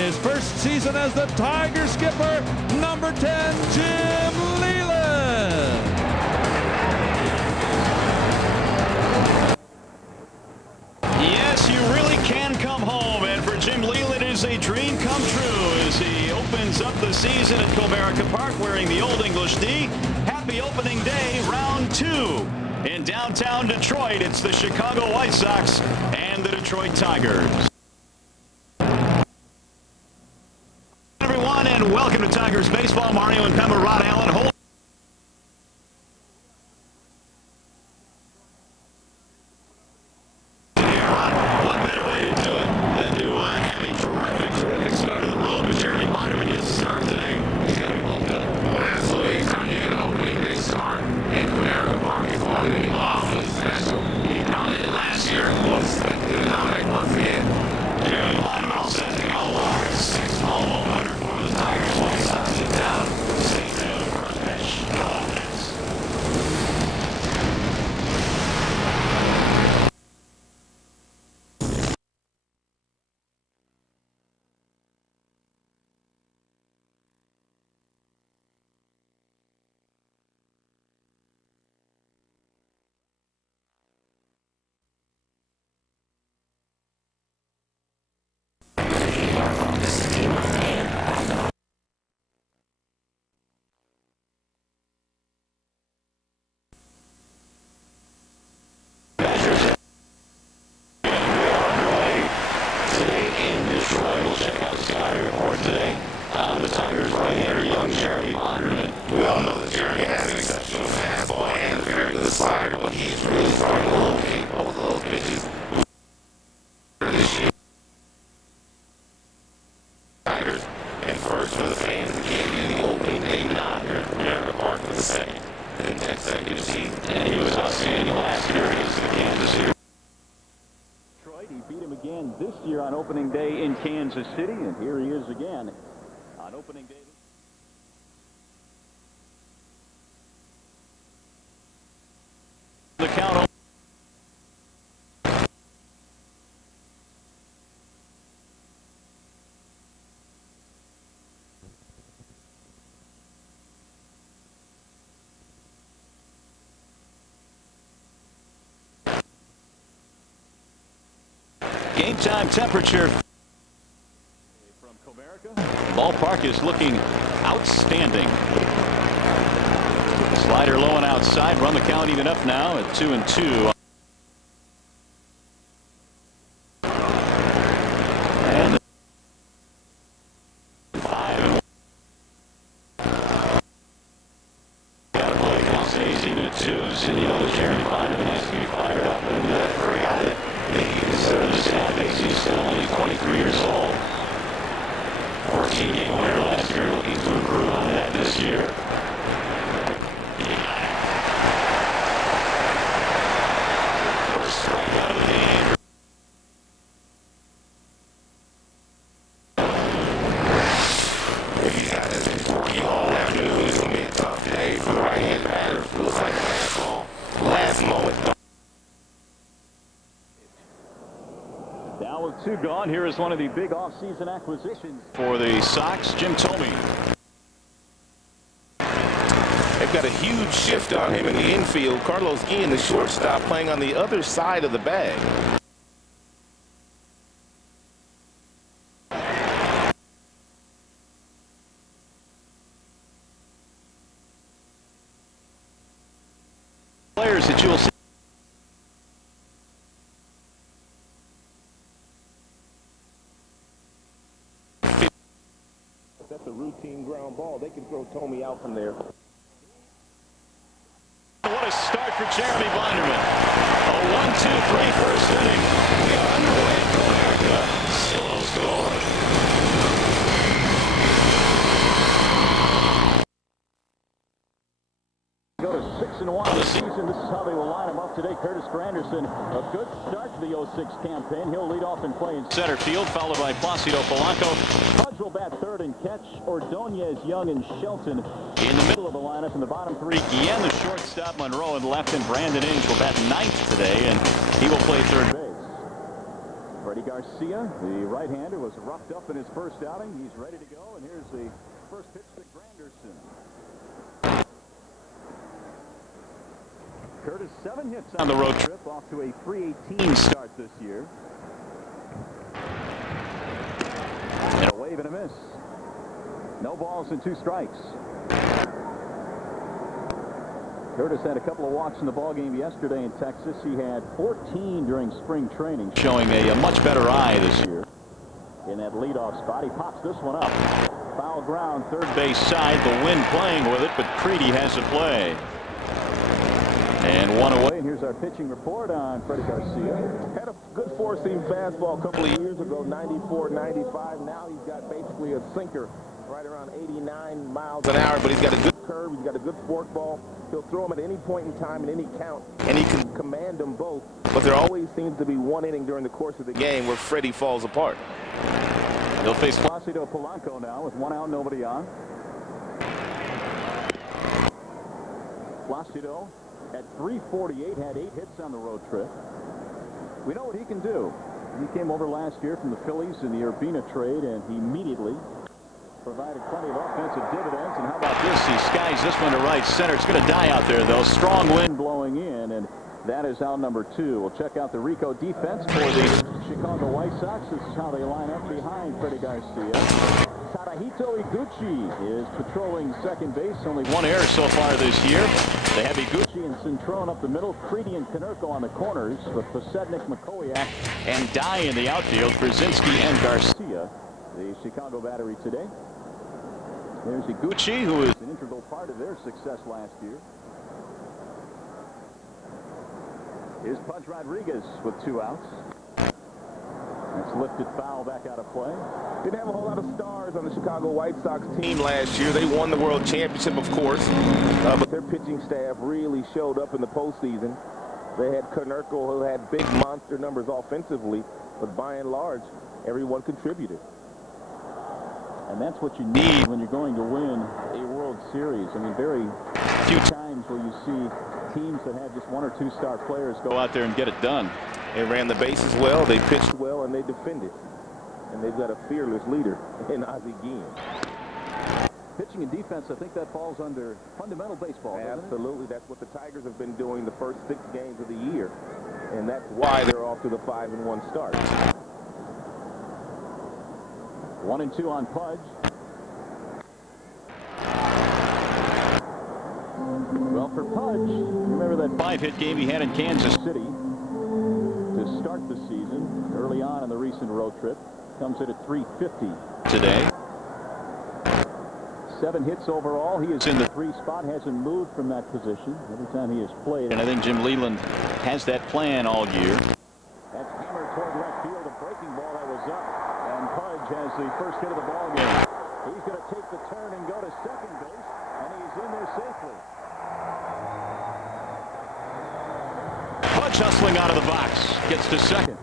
his first season as the Tiger skipper, number 10, Jim Leyland. Yes, you really can come home, and for Jim Leyland, it is a dream come true as he opens up the season at Comerica Park wearing the Old English D. Happy opening day, round 2. In downtown Detroit, it's the Chicago White Sox and the Detroit Tigers. Everyone, and welcome to Tigers baseball. Mario and Pemba, Rod Allen, hold. The Tigers right-hander, young Jeremy Bonderman. We all know that Jeremy has an exceptional fastball and a very good slider, but he's really throwing a little capable with those pitches. This year, Tigers, and first for the fans that gave you the opening day nod here at Comerica Park for the second and consecutive season. And he was outstanding last year against the Kansas City. He beat him again this year on opening day in Kansas City, and here he is again on opening day. The count. Game time temperature from Comerica. Ballpark is looking outstanding. Slider low and outside. Run the count even up now at 2-2. And 5-1. Got to play count stays even at 2s, and you know the Jeremy Bonderman has to be fired up, and forgot it. He's still only 23 years old. 14-game winner last year, looking to improve on that this year. First strikeout of the game. If he's got this in 40 all afternoon, it's going to be a tough day for the right-hand batter. Feels like a fastball. Last moment. Now with 2 gone, here is one of the big offseason acquisitions for the Sox, Jim Thome. They've got a huge shift on him in the infield. Carlos Guillen, the shortstop, playing on the other side of the bag. Players that you'll see. That's a routine ground ball. They can throw Thome out from there. What a start for Jeremy Bonderman. A 1-2-3 first inning. We are underway in Comerica. Still score. Go to 6-1 this season. This is how they will line him up today. Curtis Granderson, a good start to the 06 campaign. He'll lead off and play in center field, followed by Placido Polanco. Pudge will bat third and catch. Ordonez, Young, and Shelton in the middle of the lineup. In the bottom 3, Guillen, the shortstop, Monroe, and left, and Brandon Inge will bat ninth today, and he will play third base. Freddie Garcia, the right-hander, was roughed up in his first outing. He's ready to go, and here's the first pitch to Granderson. Curtis, 7 hits on the road trip, off to a .318 start this year. And a wave and a miss. No balls and 2 strikes. Curtis had a couple of walks in the ballgame yesterday in Texas. He had 14 during spring training, showing a much better eye this year. In that leadoff spot, he pops this one up. Foul ground, third base side. The wind playing with it, but Creedy has a play. And 1 away. And here's our pitching report on Freddie Garcia. Had a good four-seam fastball a couple of years ago, 94, 95. Now he's got basically a sinker right around 89 miles an hour, but he's got a good curve. He's got a good forkball. He'll throw them at any point in time, in any count, and he can command them both. But there always seems to be one inning during the course of the game where Freddie falls apart. He'll face Placido Polanco now with 1 out, nobody on. Placido at .348 had 8 hits on the road trip. We know what he can do. He came over last year from the Phillies in the Urbina trade, and he immediately provided plenty of offensive dividends. And how about this? He skies this one to right center. It's going to die out there, though. Strong wind blowing in, and that is out number 2. We'll check out the Rico defense for the Chicago White Sox. This is how they line up behind Freddie Garcia. Tadahito Iguchi is patrolling second base. Only 1 error so far this year. They have Iguchi and Cintrone up the middle. Creedy and Konerko on the corners, with Posednik, Makowiak, and Dye in the outfield. Brzezinski and Garcia, the Chicago battery today. There's Iguchi, who is an integral part of their success last year. Here's Pudge Rodriguez with 2 outs. That's lifted foul back out of play. Didn't have a whole lot of stars on the Chicago White Sox team last year. They won the World Championship, of course, but their pitching staff really showed up in the postseason. They had Konerko, who had big monster numbers offensively, but by and large, everyone contributed. And that's what you need when you're going to win a World Series. I mean, very few times where you see teams that have just 1 or 2 star players go out there and get it done. They ran the bases well, they pitched well, and they defended. And they've got a fearless leader in Ozzie Guillen. Pitching and defense, I think that falls under fundamental baseball, doesn't it? Absolutely. That's what the Tigers have been doing the first 6 games of the year. And that's why they're off to the 5-1 start. 1-2 on Pudge. Well, for Pudge, remember that 5-hit game he had in Kansas City to start the season early on in the recent road trip. Comes in at .350 today. 7 hits overall. He is in the 3 spot, hasn't moved from that position every time he has played. And I think Jim Leland has that plan all year. That's hammered toward left field, a breaking ball that was up. And Pudge has the first hit of the ball game. He's going to take the turn and go to second base, and he's in there safely. Pudge hustling out of the box, gets to second.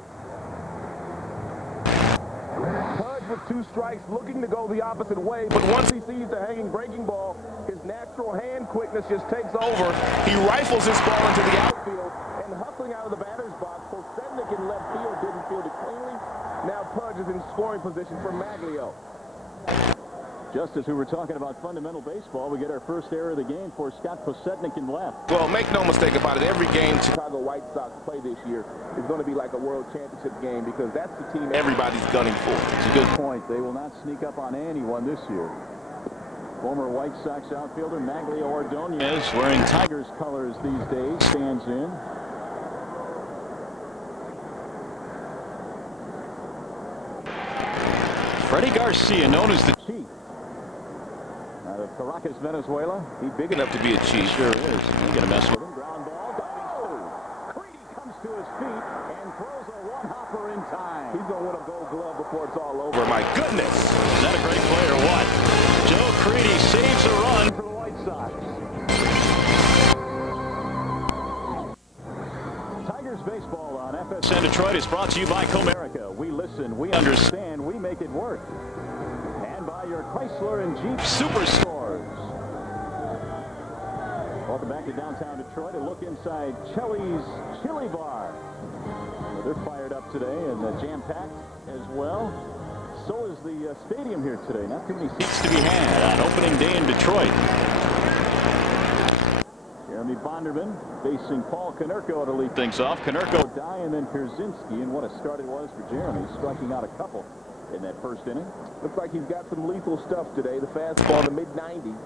Pudge with 2 strikes, looking to go the opposite way, but once he sees the hanging breaking ball, his natural hand quickness just takes over. He rifles his ball into the outfield, and hustling out of the batter's box. Posednik in left field didn't field it cleanly. Now Pudge is in scoring position for Maglio. Just as we were talking about fundamental baseball, we get our first error of the game for Scott Posednik in left. Well, make no mistake about it, every game Chicago White Sox play this year is going to be like a World Championship game, because that's the team everybody's gunning for. It's a good point. They will not sneak up on anyone this year. Former White Sox outfielder Maglio Ordonez, wearing Tigers colors these days, stands in. Freddie Garcia, known as the Chief. Out of Caracas, Venezuela. He's big enough to be a Chief. Sure is. He's going to mess with him. Ground ball, diving through. Creedy comes to his feet and throws a one-hopper in time. He's going to win a Gold Glove before it's all over. My goodness. Is that a great play or what? Joe Creedy saves a run for the White Sox. Tigers baseball on FSN Detroit is brought to you by Comerica. We listen, we understand, we make it work. And by your Chrysler and Jeep Superstores. Welcome back to downtown Detroit. A look inside Chili's Chili Bar. They're fired fired up today and jam-packed as well. So is the stadium here today. Not too many seats To be had on opening day in Detroit. Jeremy Bonderman facing Paul Konerko to lead things off. Konerko die and then Pierzynski, and what a start it was for Jeremy, striking out a couple in that first inning. Looks like he's got some lethal stuff today. The fastball in the mid-90s.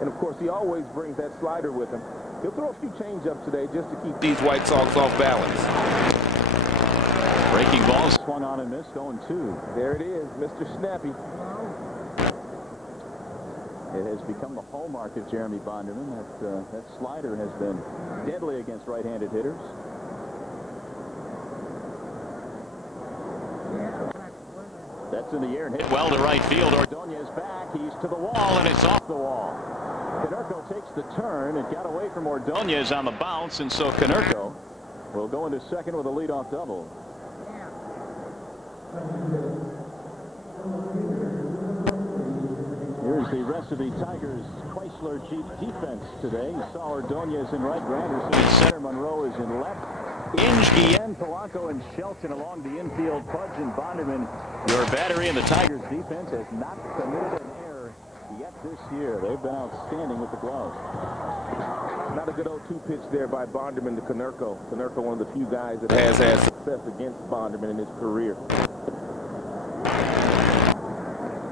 And, of course, he always brings that slider with him. He'll throw a few change-ups today just to keep these White Sox off balance. Breaking balls. Swung on and missed, 0-2. There it is, Mr. Snappy. It has become the hallmark of Jeremy Bonderman. That slider has been deadly against right-handed hitters. That's in the air and hit Well to right field. Ordonez back. He's to the wall, and it's off the wall. Konerko takes the turn and got away from Ordonez on the bounce, and so Konerko will go into second with a leadoff double. Here's the rest of the Tigers Chrysler Jeep defense today. You saw Ordonez in right, Granderson in center, Monroe is in left. Inge, Guillen, Polanco, and Shelton along the infield. Pudge and Bonderman. Your battery in the Tigers defense has not committed an error yet this year. They've been outstanding with the glove. Not a good 0-2 pitch there by Bonderman to Konerko. Konerko, one of the few guys that has had success against Bonderman in his career.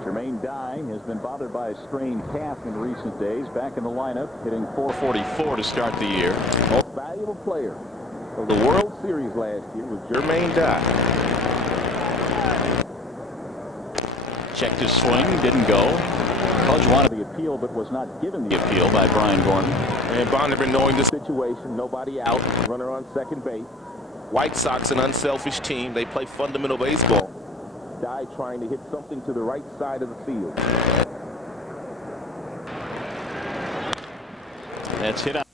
Jermaine Dye has been bothered by a strained calf in recent days. Back in the lineup, hitting .444 to start the year. Most valuable player of the World Series last year was Jermaine Dye. Checked his swing, didn't go. Pudge wanted the appeal, but was not given the appeal by Brian Gordon. And Bonderman, knowing the situation, nobody out, runner on second base. White Sox, an unselfish team. They play fundamental baseball. Dye trying to hit something to the right side of the field. That's hit out.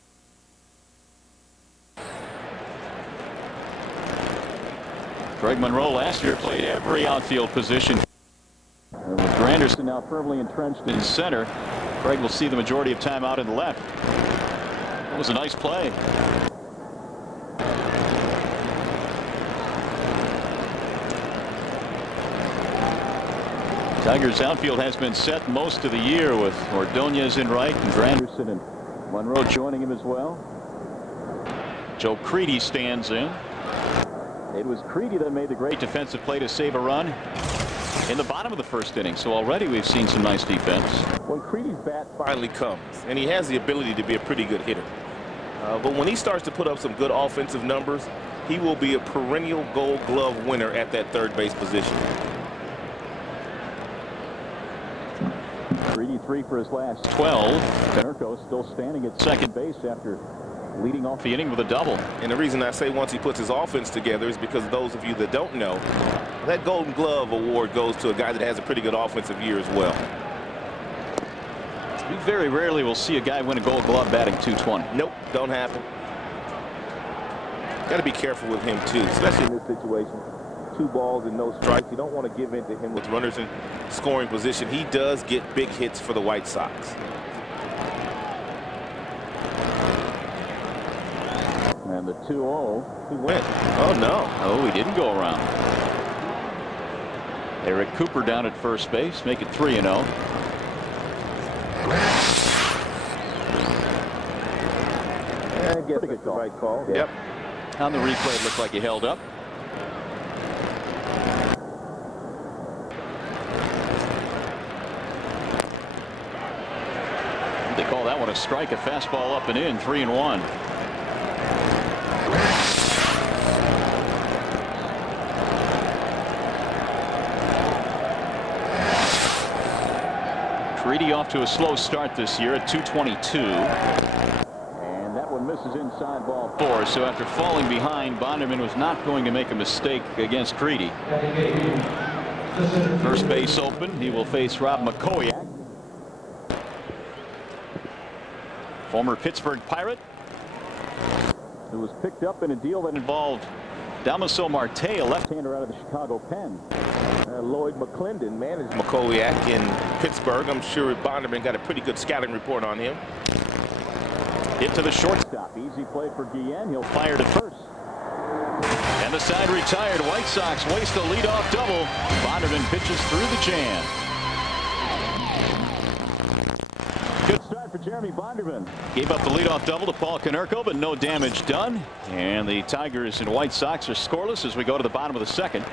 Greg Monroe last year played every outfield position. And with Granderson now firmly entrenched In center, Greg will see the majority of time out in the left. That was a nice play. Tigers outfield has been set most of the year with Ordonez in right and Granderson and Monroe joining him as well. Joe Creedy stands in. It was Creedy that made the great Great defensive play to save a run in the bottom of the first inning. So already we've seen some nice defense. When Creedy's bat finally comes, and he has the ability to be a pretty good hitter, but when he starts to put up some good offensive numbers, he will be a perennial Gold Glove winner at that third base position. Creedy 3 for his last 12. Konerko still standing at second base after leading off The inning with a double. And the reason I say once he puts his offense together is because those of you that don't know, that Golden Glove award goes to a guy that has a pretty good offensive year as well. We very rarely will see a guy win a Gold Glove batting .220. Nope, don't happen. Got to be careful with him too, especially in this situation. 2 balls and no strikes. You don't want to give in to him with runners in scoring position. He does get big hits for the White Sox. and the 2-0. He went. Oh no. Oh, he didn't go around. Eric Cooper down at first base, make it 3-0. I guess that's the right call. Yep. On the replay, it looked like he held up. They call that one a strike, a fastball up and in, 3-1. Creedy off to a slow start this year at 222. And that one misses inside ball 4. So after falling behind, Bonderman was not going to make a mistake against Creedy. First base open. He will face Rob McCoyak, former Pittsburgh Pirate, who was picked up in a deal that involved Damaso Marte, a left-hander out of the Chicago Pen. Lloyd McClendon managed McCoyak in Pittsburgh. I'm sure Bonderman got a pretty good scouting report on him. Hit to the shortstop. Easy play for Guillen. He'll fire to first. And the side retired. White Sox waste a leadoff double. Bonderman pitches through the jam. Good start for Jeremy Bonderman. Gave up the leadoff double to Paul Konerko, but no damage done. And the Tigers and White Sox are scoreless as we go to the bottom of the second.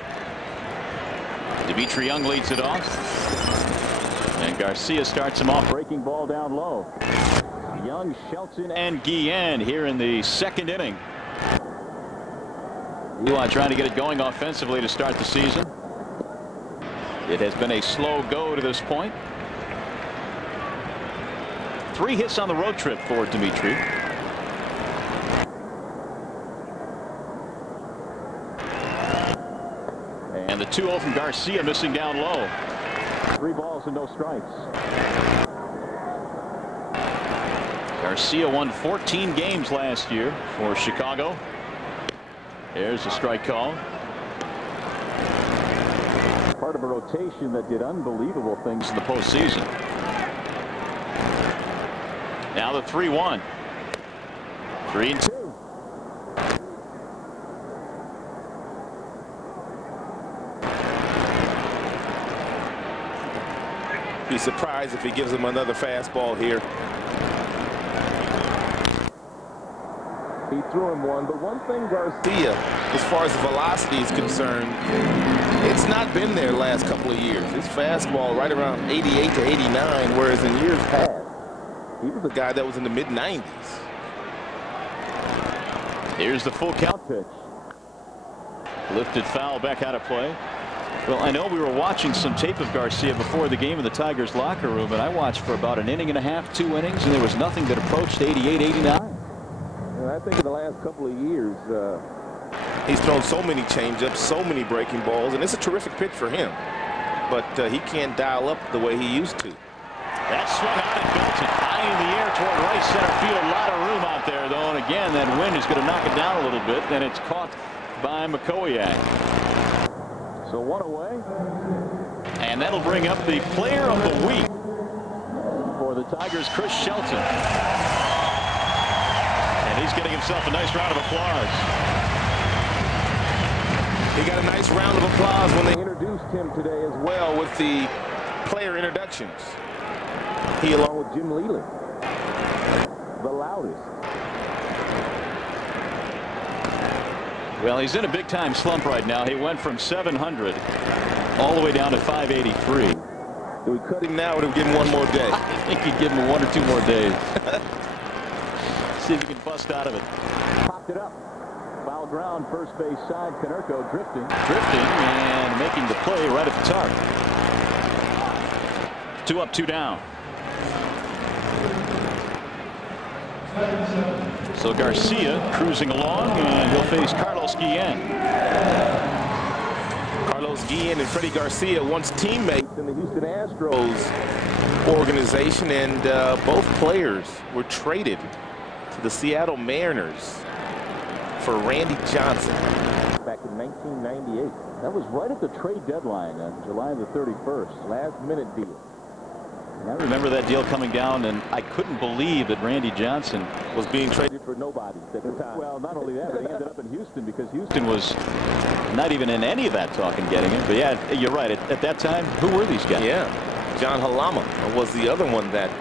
Dimitri Young leads it off. And Garcia starts him off. Breaking ball down low. Young, Shelton, and Guillen here in the second inning. Eli trying to get it going offensively to start the season. It has been a slow go to this point. 3 hits on the road trip for Dimitri. And the 2-0 from Garcia missing down low. 3 balls and no strikes. Garcia won 14 games last year for Chicago. There's a strike call. Part of a rotation that did unbelievable things in the postseason. Now the 3-1. 3-2. Be surprised if he gives him another fastball here. He threw him one, but one thing Garcia, as far as the velocity is concerned, it's not been there last couple of years. His fastball right around 88 to 89, whereas in years past, he was a guy that was in the mid-90s. Here's the full count pitch. Lifted foul back out of play. Well, I know we were watching some tape of Garcia before the game in the Tigers locker room, and I watched for about an inning and a half, 2 innings, and there was nothing that approached 88, 89. And I think in the last couple of years, he's thrown so many changeups, so many breaking balls, and it's a terrific pitch for him. But he can't dial up the way he used to. That swung out and belted high in the air toward right center field. A lot of room out there, though, and again, that wind is going to knock it down a little bit, and it's caught by Makowiak. So 1 away. And that'll bring up the player of the week for the Tigers, Chris Shelton. And he's getting himself a nice round of applause. He got a nice round of applause when they introduced him today as well with the player introductions. He, along with Jim Leyland, the loudest. Well, he's in a big-time slump right now. He went from 700 all the way down to 583. Do we cut him now or do we give him one more day? I think you'd give him 1 or 2 more days. See if he can bust out of it. Popped it up. Foul ground, first base side. Konerko drifting and making the play right at the target. 2 up, 2 down. So Garcia cruising along, and he'll face Carlos Guillen. Carlos Guillen and Freddie Garcia, once teammates in the Houston Astros organization, and both players were traded to the Seattle Mariners for Randy Johnson back in 1998. That was right at the trade deadline on July the 31st. Last-minute deal. And I remember that deal coming down, and I couldn't believe that Randy Johnson was being traded for nobody at the time. Well, not only that, but he ended up in Houston because Houston was not even in any of that talk and getting it. But yeah, you're right. At that time, who were these guys? Yeah, John Halama was the other one that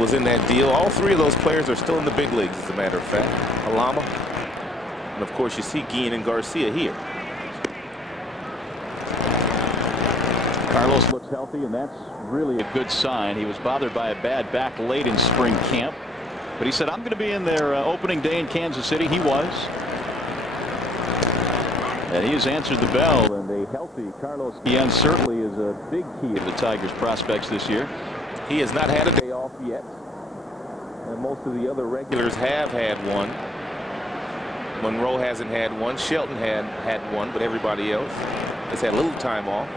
was in that deal. All 3 of those players are still in the big leagues, as a matter of fact. Halama, and of course you see Guillen and Garcia here. Carlos looks healthy, and that's really a good sign. He was bothered by a bad back late in spring camp, but he said, I'm going to be in there opening day in Kansas City. He was. And he has answered the bell, and a healthy Carlos Guillen certainly is a big key to the Tigers' prospects this year. He has not had a day off yet, and most of the other regulars have had one. Monroe hasn't had one. Shelton had one, but everybody else has had a little time off.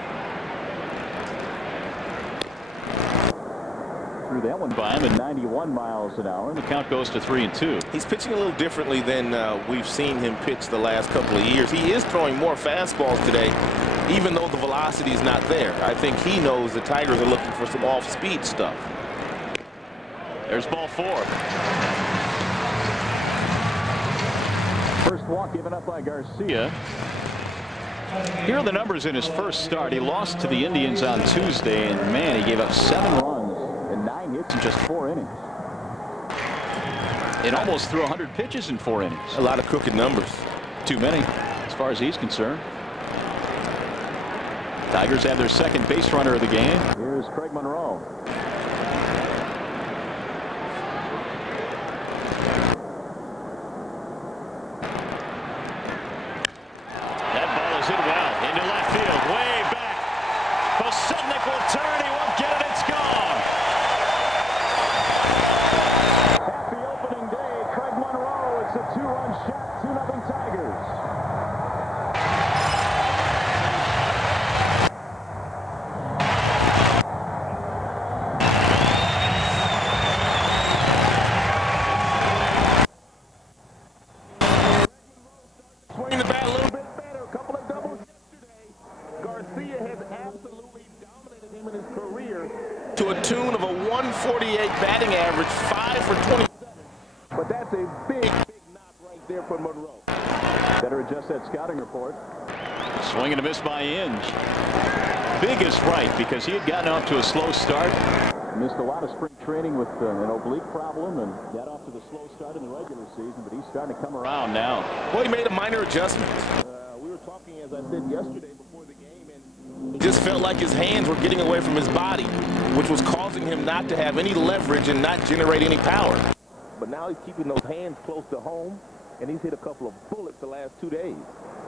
Threw that one by him at 91 miles an hour, and the count goes to 3-2. He's pitching a little differently than we've seen him pitch the last couple of years. He is throwing more fastballs today, even though the velocity is not there. I think he knows the Tigers are looking for some off-speed stuff. There's ball 4. First walk given up by Garcia. Here are the numbers in his first start. He lost to the Indians on Tuesday, and man, he gave up 7 runs and 9 hits in just 4 innings. It almost threw 100 pitches in 4 innings. A lot of crooked numbers. Too many, as far as he's concerned. Tigers have their second base runner of the game. Here's Craig Monroe. That ball is hit well into left field, way back. Posednik will turn. He won't get it. It's gone. Happy opening day, Craig Monroe. It's a 2-run shot, 2-0 Tigers. Swing the bat a little bit better. A couple of doubles yesterday. Garcia has absolutely dominated him in his career to a tune of a 148 batting average, 5 for 27. But that's a big knock right there for Monroe. Better adjust that scouting report. Swing and a miss by Inge. Big is right, because he had gotten off to a slow start. Missed a lot of spring training with an oblique problem and got off to the slow start in the regular season, but he's starting to come around now. Well, he made a minor adjustment. We were talking, as I said yesterday before the game, and it just felt like his hands were getting away from his body, which was causing him not to have any leverage and not generate any power. But now he's keeping those hands close to home, and he's hit a couple of bullets the last 2 days.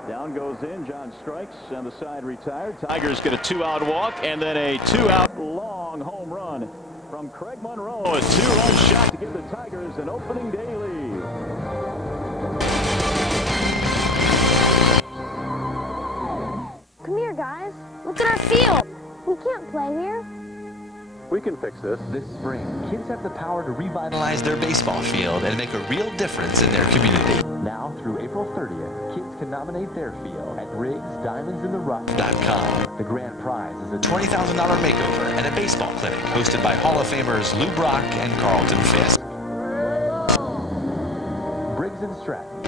Down goes in. John strikes on the side, retired. Tigers get a 2-out walk and then a 2-out Long home run from Craig Monroe. a 2-run shot. To give the Tigers an opening day lead. Come here, guys. Look at our field. We can't play here. We can fix this. This spring, kids have the power to revitalize their baseball field and make a real difference in their community. Now through April 30th, kids can nominate their field at RiggsDiamondsInTheRough.com. The grand prize is a $20,000 makeover and a baseball clinic hosted by Hall of Famers Lou Brock and Carlton Fisk. Briggs & Stratton,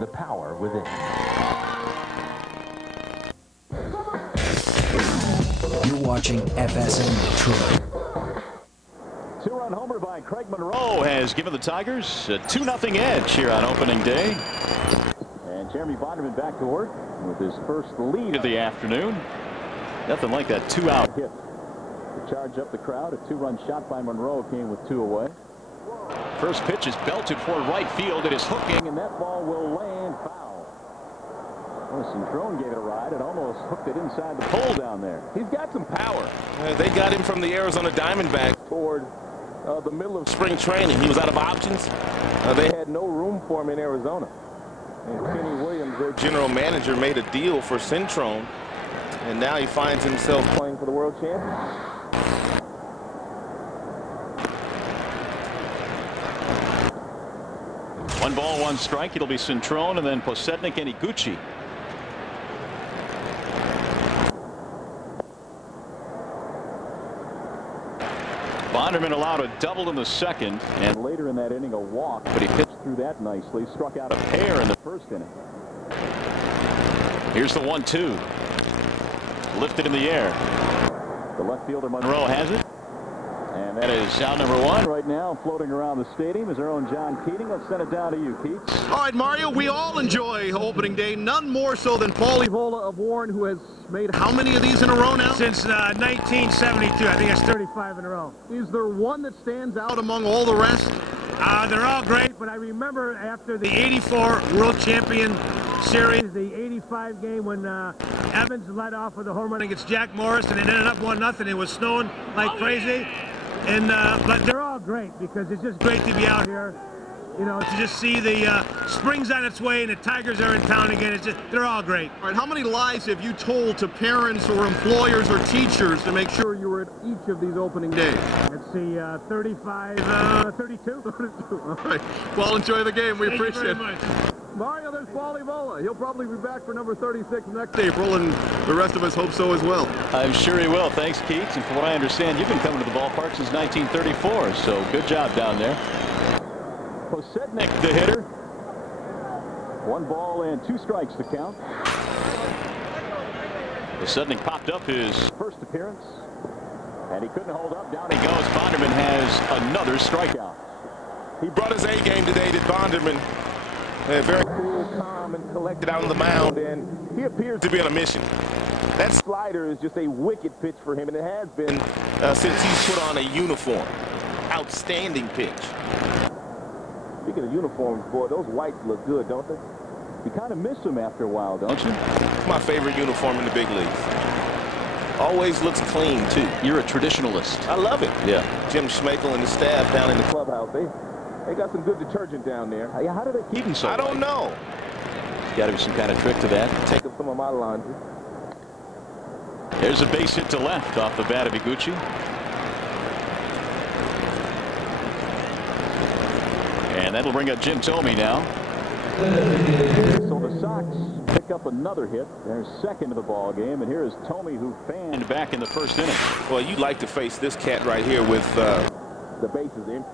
the power within. You're watching FSN Detroit. 2-run homer by Craig Monroe. Monroe has given the Tigers a 2-0 edge here on opening day. And Jeremy Bonderman back to work with his first lead of the afternoon. Nothing like that 2-out hit. To charge up the crowd, a 2-run shot by Monroe came with 2 away. First pitch is belted toward right field. It is hooking. And that ball will land foul. Centrone gave it a ride. It almost hooked it inside the pole down there. He's got some power. They got him from the Arizona Diamondbacks toward the middle of spring training. He was out of options. They had no room for him in Arizona. And Kenny Williams, their general manager, made a deal for Centrone, and now he finds himself playing for the World Championship. One ball, one strike. It'll be Centrone and then Posednik and Iguchi. Bonderman allowed a double in the second, and later in that inning a walk, but he pitched through that nicely. Struck out a pair in the first inning. Here's the 1-2. Lifted in the air. The left fielder Monroe has it. And that is out number 1. Right now, floating around the stadium is our own John Keating. Let's send it down to you, Keats. All right, Mario, we all enjoy opening day, none more so than Paulie Vola of Warren, who has made how many of these in a row now? Since 1972. I think it's 35 in a row. Is there one that stands out among all the rest? They're all great, but I remember after the 84 World Champion Series, the 85 game when Evans led off with a home run against Jack Morris, and it ended up 1-0. It was snowing like crazy. And but they're all great because it's just great to be out here, you know, to just see the spring's on its way and the Tigers are in town again. It's just, they're all great. All right, how many lies have you told to parents or employers or teachers to make sure you were at each of these opening days? Let's see, 35, 32. All right, well, enjoy the game. We appreciate it. Much. Mario, there's Paulie Vola. He'll probably be back for number 36 next April, and the rest of us hope so as well. I'm sure he will. Thanks, Keats. And from what I understand, you've been coming to the ballpark since 1934, so good job down there. Posednik, the hitter. 1 ball and 2 strikes to count. Suddenly popped up his first appearance, and he couldn't hold up. Down he goes. Bonderman has another strikeout. He brought his A game today, did Bonderman. Very cool, calm, and collected out on the mound, and he appears to be on a mission. That slider is just a wicked pitch for him, and it has been since he's put on a uniform. Outstanding pitch. Speaking of uniforms, boy, those whites look good, don't they? You kind of miss them after a while, don't you? It's my favorite uniform in the big leagues. Always looks clean, too. You're a traditionalist. I love it. Yeah. Jim Schmeichel and the staff down in the clubhouse, they got some good detergent down there. How do they keep them so I don't know. Got to be some kind of trick to that. Taking some of my laundry. There's a base hit to left off the bat of Iguchi. And that'll bring up Jim Thome now. So the Sox pick up another hit. They're second of the ball game, and here is Thome, who fanned back in the first inning. Well, you'd like to face this cat right here with the bases empty.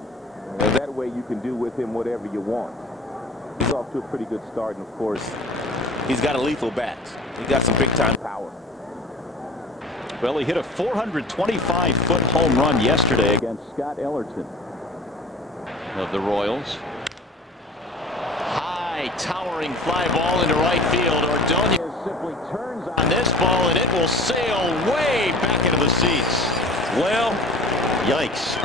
That way you can do with him whatever you want. He's off to a pretty good start, and of course, he's got a lethal bat. He got some big-time power. Well, he hit a 425-foot home run yesterday against Scott Ellerton of the Royals. Towering fly ball into right field. Ordonez simply turns on this ball, and it will sail way back into the seats. Well, yikes.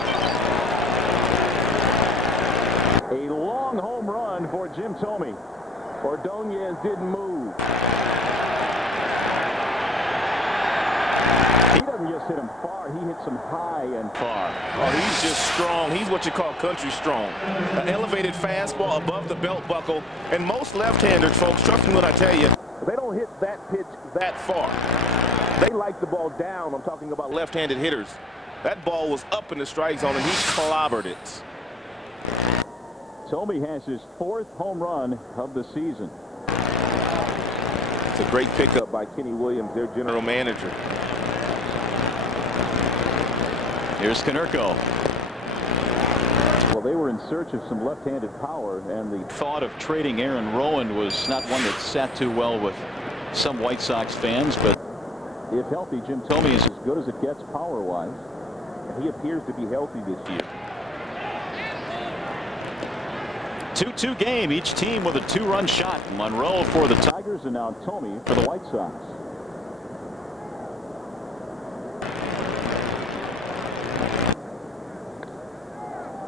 A long home run for Jim Thome. Ordonez didn't move. He doesn't just hit him far, he hits him high and far. Oh, he's just strong. He's what you call country strong. An elevated fastball above the belt buckle. And most left-handers, folks, trust me when I tell you, they don't hit that pitch that far. They like the ball down. I'm talking about left-handed hitters. That ball was up in the strike zone, and he clobbered it. Thome has his 4th home run of the season. It's a great pickup by Kenny Williams, their general manager. Here's Konerko. Well, they were in search of some left-handed power, and the thought of trading Aaron Rowan was not one that sat too well with some White Sox fans, but if healthy, Jim Thome is as good as it gets power-wise. He appears to be healthy this year. 2-2 game, each team with a 2-run shot. Monroe for the Tigers, and now Thome for the White Sox.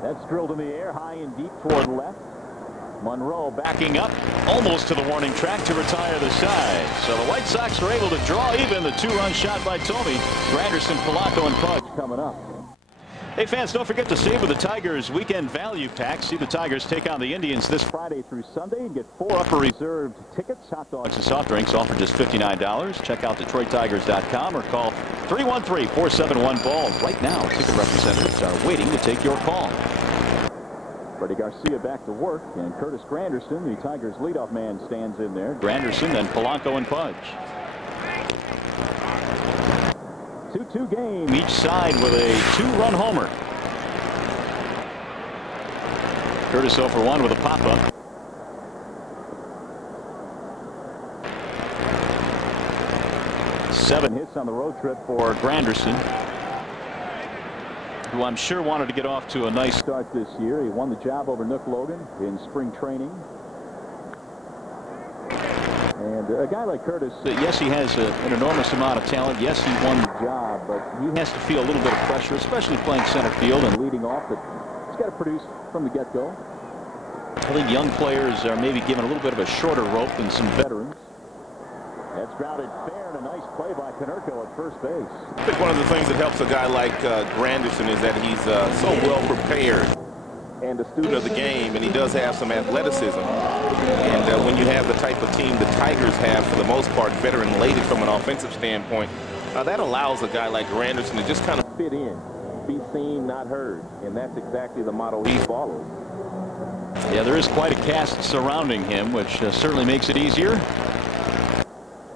That's drilled in the air, high and deep toward left. Monroe backing up almost to the warning track to retire the side. So the White Sox were able to draw even the 2-run shot by Thome. Granderson, Polanco, and Pudge coming up. Hey fans, don't forget to save with the Tigers weekend value pack. See the Tigers take on the Indians this Friday through Sunday and get 4 upper reserved tickets, hot dogs, and soft drinks offered just $59. Check out DetroitTigers.com or call 313-471-BALL. Right now, ticket representatives are waiting to take your call. Freddie Garcia back to work, and Curtis Granderson, the Tigers leadoff man, stands in there. Granderson, then Polanco and Pudge. 2-2 game. Each side with a 2-run homer. Curtis 0 for 1 with a pop-up. Seven hits on the road trip for Granderson, who I'm sure wanted to get off to a nice start this year. He won the job over Nook Logan in spring training. And a guy like Curtis, yes, he has an enormous amount of talent. Yes, he won the job, but he has to feel a little bit of pressure, especially playing center field and leading off. But he's got to produce from the get-go. I think young players are maybe given a little bit of a shorter rope than some veterans. That's grounded fair, and a nice play by Konerko at first base. I think one of the things that helps a guy like Granderson is that he's so well prepared and a student of the game, and he does have some athleticism. And when you have the type of team the Tigers have, for the most part, veteran-laden from an offensive standpoint, that allows a guy like Granderson to just kind of fit in, be seen, not heard, and that's exactly the model he follows. Yeah, there is quite a cast surrounding him, which certainly makes it easier.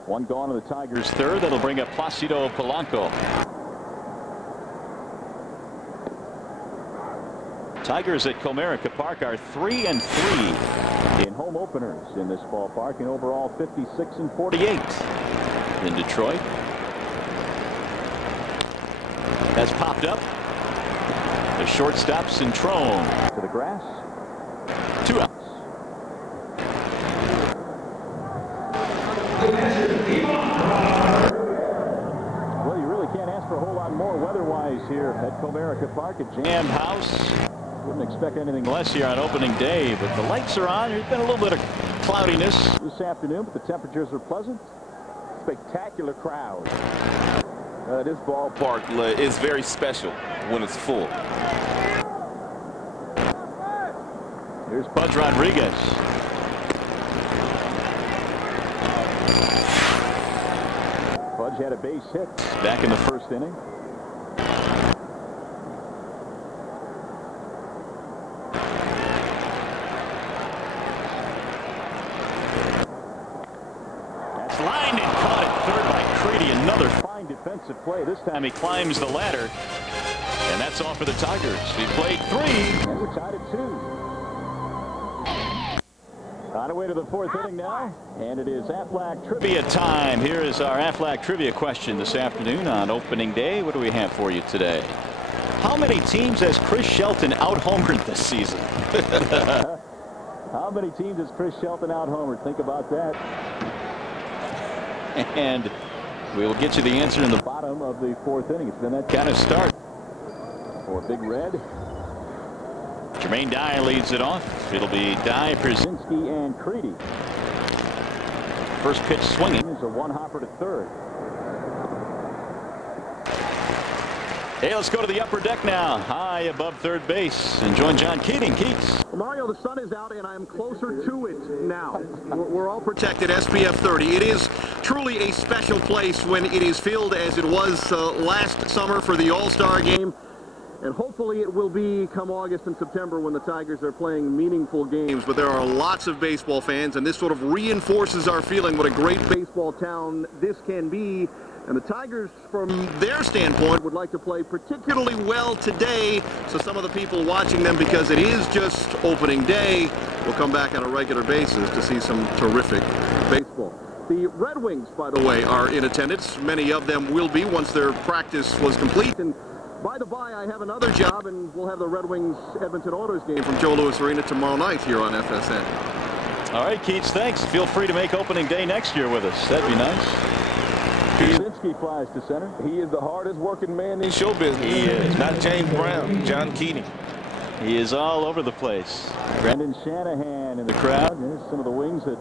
One gone to the Tigers' third. That'll bring up Placido Polanco. Tigers at Comerica Park are 3-3 in home openers in this ballpark, and overall 56-48 in Detroit. Has popped up. The shortstop Centrone to the grass. 2 outs. Well, you really can't ask for a whole lot more weather-wise here at Comerica Park. A jammed house. Wouldn't expect anything Less here on opening day, but the lights are on. There's been a little bit of cloudiness this afternoon, but the temperatures are pleasant. Spectacular crowd. This ballpark is very special when it's full. Here's Pudge Rodriguez. Pudge had a base hit Back in the first inning. That's lined and caught at third by Creedy. Another fine defensive play. This time he climbs the ladder. And that's all for the Tigers. He played 3. And we're tied at 2. On our way to the 4th inning now, and it is Aflac Trivia time. Here is our Aflac trivia question this afternoon on opening day. What do we have for you today? How many teams has Chris Shelton out-homered this season? How many teams has Chris Shelton out-homered? Think about that. And we will get you the answer in the Bottom of the 4th inning. It's been that kind of start. For Big Red. Jermaine Dye leads it off. It'll be Dye, Brzezinski, and Creedy. First pitch swinging. It's a one-hopper to third. Hey, let's go to the upper deck now. High above third base. And join John Keating. Keats. Mario, the sun is out, and I'm closer to it now. We're all protected, SPF 30. It is truly a special place when it is filled as it was last summer for the All-Star game. And hopefully it will be come August and September when the Tigers are playing meaningful games. But there are lots of baseball fans, and this sort of reinforces our feeling what a great baseball town this can be. And the Tigers, from their standpoint, would like to play particularly well today. So some of the people watching them, because it is just opening day, will come back on a regular basis to see some terrific baseball. The Red Wings, by the way, are in attendance. Many of them will be once their practice was complete. And by the by, I have another job, and we'll have the Red Wings Edmonton Oilers game from Joe Louis Arena tomorrow night here on FSN. All right, Keats, thanks. Feel free to make opening day next year with us. That'd be nice. Brzezinski flies to center. He is the hardest working man in show business. He is. Not James Brown, John Keating. He is all over the place. Brendan Shanahan in the crowd. There's some of the Wings that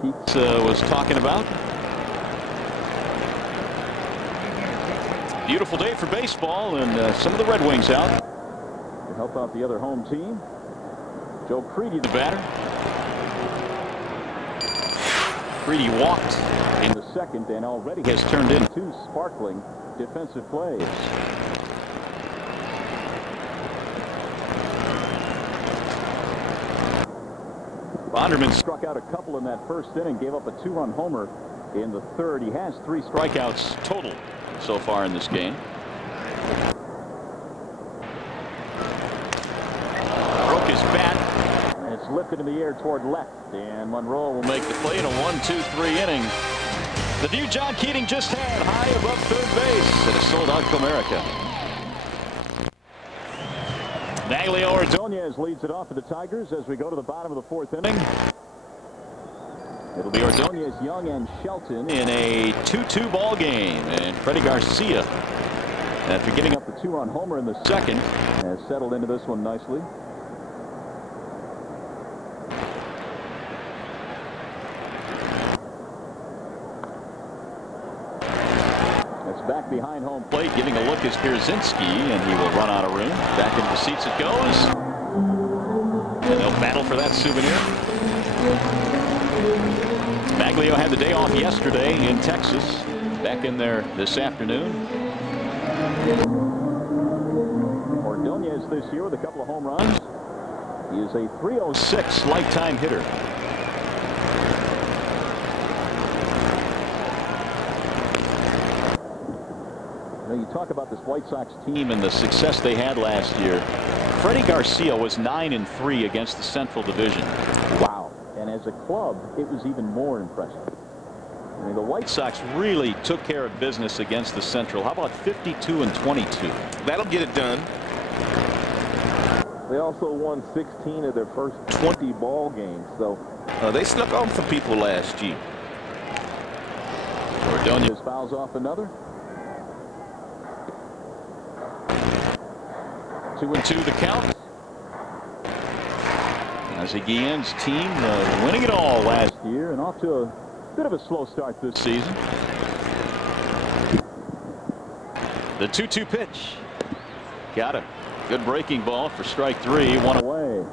Keats was talking about. Beautiful day for baseball, and some of the Red Wings out to help out the other home team. Joe Creedy, the batter. Creedy walked in the second and already has turned in 2 sparkling defensive plays. Bonderman struck out a couple in that first inning, gave up a 2-run homer in the third. He has 3 strikeouts total so far in this game. Broke his bat. And it's lifted in the air toward left, and Monroe will make the play in a 1-2-3 inning. The view John Keating just had high above third base. It is sold out Comerica. Naglio Ordonez leads it off for the Tigers as we go to the bottom of the 4th inning. It'll be Ordonez, Young, and Shelton in a 2-2 ball game. And Freddie Garcia, after giving up the 2-run homer in the second, has settled into this one nicely. That's back behind home plate. Giving a look is Pierzynski, and he will run out of room. Back into the seats it goes. And they'll battle for that souvenir. Naglio had the day off yesterday in Texas. Back in there this afternoon. Ordonez this year with a couple of home runs. He is a .306 lifetime hitter. You talk about this White Sox team and the success they had last year. Freddie Garcia was 9-3 against the Central Division. Wow. And as a club, it was even more impressive. I mean, the White Sox really took care of business against the Central. How about 52-22? That'll get it done. They also won 16 of their first 20 ball games, so they snuck on some people last year. Ordonez fouls off another. 2-2 the count. Ozzie Guillen's team winning it all last year and off to a bit of a slow start this season. The 2-2 pitch. Got it. Good breaking ball for strike 3. One away.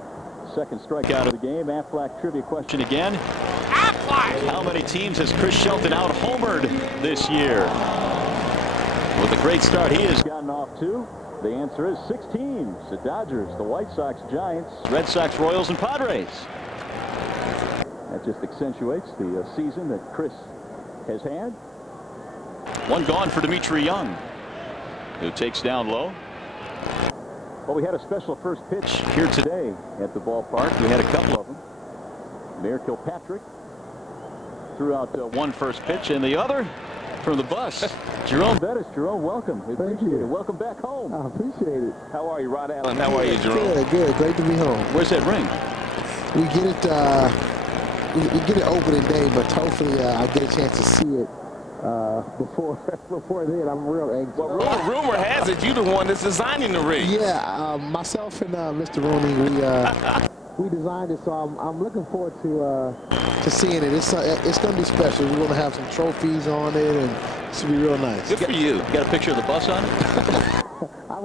Second strikeout of the game. Aflac trivia question again. Aflac! How many teams has Chris Shelton out-homered this year? With a great start he has gotten off to. The answer is 6 teams. The Dodgers, the White Sox, Giants, Red Sox, Royals, and Padres. That just accentuates the season that Chris has had. One gone for Dmitri Young, who takes down low. Well, we had a special first pitch here today at the ballpark. We had a couple of them. Mayor Kilpatrick threw out one first pitch, and the other from the bus. Jerome Bettis. Jerome, welcome. Thank you. Welcome back home. I appreciate it. How are you, Rod Allen? How are you, Jerome? Good. Great to be home. Where's that ring? We get it. We get it opening day, but hopefully I get a chance to see it before then. I'm real anxious. Well, rumor has it you're the one that's designing the ring. Yeah, myself and Mr. Rooney, we designed it, so I'm looking forward to seeing it. It's going to be special. We're going to have some trophies on it, and it's going to be real nice. Good for you. You got a picture of the bus on it? I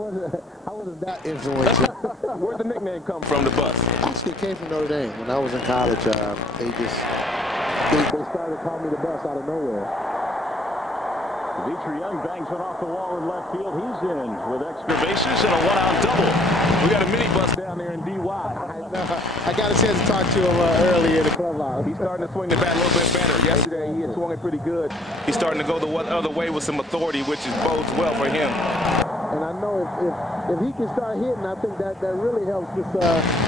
wasn't that influential. Where'd the nickname come from, the bus? Actually, it came from Notre Dame. When I was in college, they started calling me the bus out of nowhere. Dmitri Young bangs one off the wall in left field. He's in with extra bases and a one-out double. We got a mini bus down there in DY. I got a chance to talk to him early in the clubhouse. He's starting to swing the bat a little bit better. Yesterday, he had swung it pretty good. He's starting to go the other way with some authority, which bodes well for him. And I know if he can start hitting, I think that really helps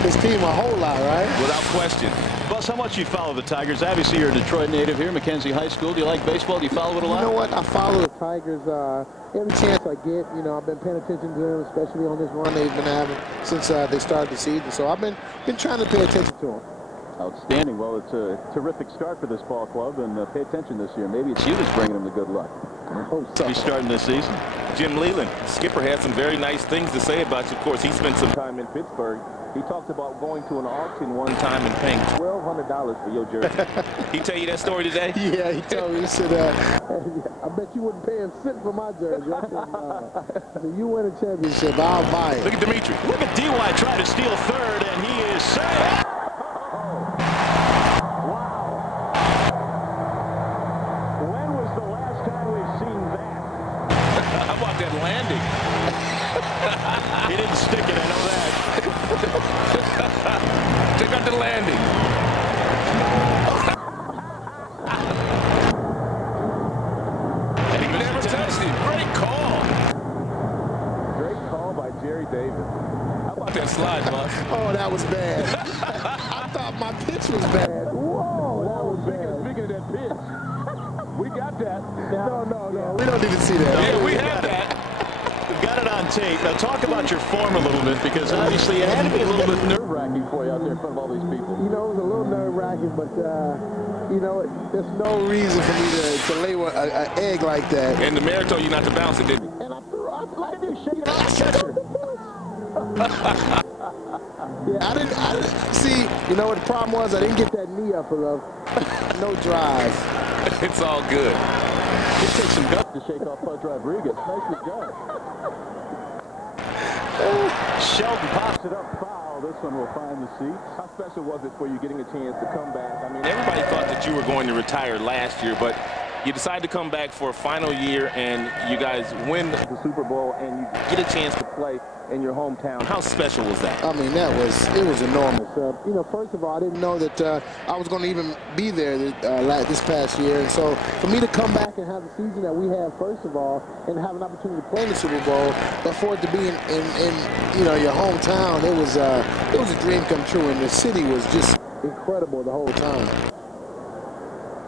this team a whole lot, right? Without question. Bus, how much you follow the Tigers? Obviously, you're a Detroit native here, Mackenzie High School. Do you like baseball? Do you follow it a lot? You know what? I follow the Tigers every chance I get. You know, I've been paying attention to them, especially on this run they've been having since they started the season. So I've been trying to pay attention to them. Outstanding. Well, it's a terrific start for this ball club, and pay attention this year. Maybe it's you that's bringing them the good luck. I hope so. He's starting this season. Jim Leyland, skipper, had some very nice things to say about you. Of course, he spent some time in Pittsburgh. He talked about going to an auction one time and paying $1,200 for your jersey. He tell you that story today? Yeah, he told me. He said, I bet you wouldn't pay a cent for my jersey. I said, you win a championship, I'll buy it. Look at Dimitri. Look at D.Y. trying to steal third, and he is safe. That landing. He didn't stick it, I know that. Check out the landing. And he never touched it. Great call. Great call by Jerry Davis. How about that slide, boss? Oh, that was bad. I thought my pitch was bad. Whoa, that was bad. Speaking of that pitch, we got that. No. We don't need to see that. Yeah, we have that. We've got it on tape. Now talk about your form a little bit, because obviously it had to be a little bit nerve-wracking for you out there in front of all these people. You know, it was a little nerve-wracking, but, you know, there's no reason for me to lay an egg like that. And the mayor told you not to bounce it, didn't he? And I threw out like this, shaking it off catcher. Yeah, I didn't see, you know what the problem was? I didn't get that knee up enough. No drive. It's all good. It takes some guts to shake off Pudge Rodriguez. Nicely done. Shelton pops it up foul. This one will find the seats. How special was it for you getting a chance to come back? I mean, everybody thought that you were going to retire last year, but you decide to come back for a final year, and you guys win the Super Bowl, and you get a chance to play in your hometown. How special was that? I mean, it was enormous. You know, first of all, I didn't know that I was going to even be there this past year, and so for me to come back and have the season that we had, first of all, and have an opportunity to play in the Super Bowl, but for it to be in you know, your hometown, it was a dream come true, and the city was just incredible the whole time.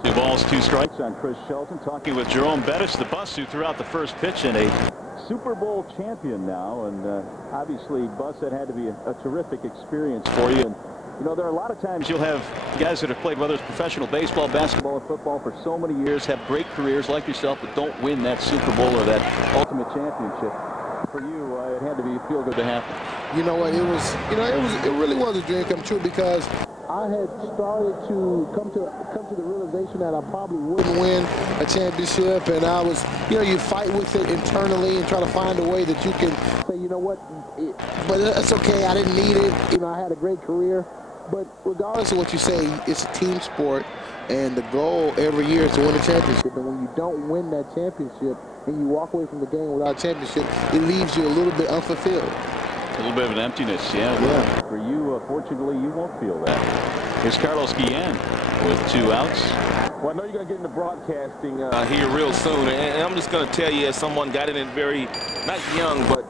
2 balls, 2 strikes on Chris Shelton. Talking with Jerome Bettis, the Bus, who threw out the first pitch, and a Super Bowl champion now. And obviously, Bus, that had to be a terrific experience for you. And you know, there are a lot of times you'll have guys that have played, whether it's professional baseball, basketball, or football, for so many years, have great careers like yourself, but don't win that Super Bowl or that ultimate championship. For you, it had to be feel good to happen. You know what? It was. You know, it really was a dream come true, because I had started to come to the realization that I probably wouldn't win a championship, and I was, you know, you fight with it internally and try to find a way that you can say, you know what, but it's okay, I didn't need it. You know, I had a great career, but regardless of what you say, it's a team sport, and the goal every year is to win a championship. And when you don't win that championship and you walk away from the game without a championship, it leaves you a little bit unfulfilled. A little bit of an emptiness, yeah. For you, fortunately, you won't feel that. Here's Carlos Guillen with 2 outs. Well, I know you're going to get into broadcasting here real soon, and I'm just going to tell you, as someone got in it very, not young, but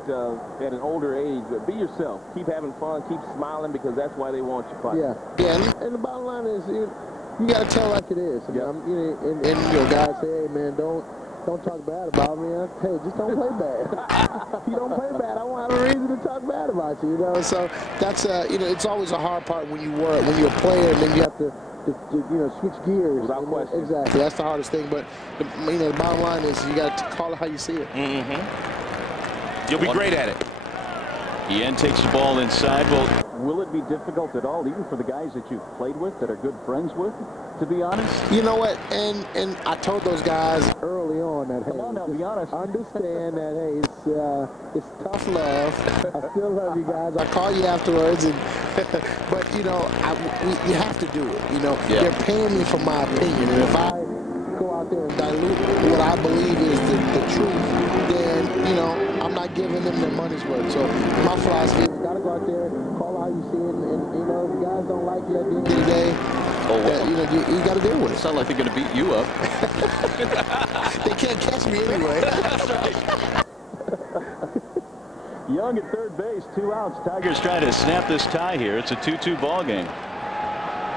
at an older age, be yourself. Keep having fun, keep smiling, because that's why they want you fighting. Yeah, and the bottom line is, you got to tell like it is. I mean, and you know, guys say, hey, man, don't talk bad about me. Hey, just don't play bad. If you don't play bad, I won't have a reason to talk bad about you. You know, so that's you know, it's always a hard part when you're a player, and then you have to you know, switch gears. Without question. Exactly, that's the hardest thing. But you know, the bottom line is you got to call it how you see it. You'll be great at it. Guillen takes the ball inside. Well, will it be difficult at all, even for the guys that you've played with, that are good friends with, to be honest? You know what? And I told those guys early on that, hey, come on now, be honest. Understand that, hey, it's tough love. I still love you guys. I call you afterwards, and but you know, you have to do it. You know, they're paying me for my opinion, and if I go out there and dilute what I believe is the truth, then you know, I'm not giving them their money's worth. So my philosophy is, you gotta go out there, call it how you see it, and you know, if guys don't like you at the end of the day, you know, you got to deal with it. Sound like they're going to beat you up. They can't catch me anyway. That's right. Young at third base, 2 outs. Tigers trying to snap this tie here. It's a 2-2 ball game.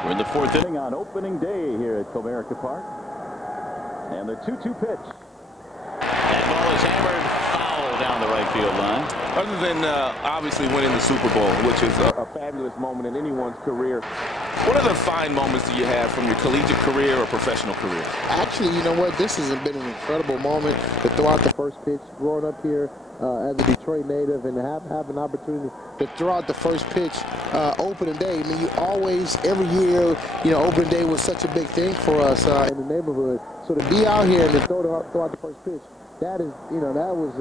We're in the 4th inning on opening day here at Comerica Park. And the 2-2 pitch. That ball is hammered foul down the right field line. Other than obviously winning the Super Bowl, which is a fabulous moment in anyone's career, what other fine moments do you have from your collegiate career or professional career? Actually, you know what? This has been an incredible moment to throw out the first pitch. Growing up here as a Detroit native, and have an opportunity to throw out the first pitch opening day. I mean, you always, every year, you know, opening day was such a big thing for us in the neighborhood. So to be out here and to throw out the first pitch, that is, you know, that was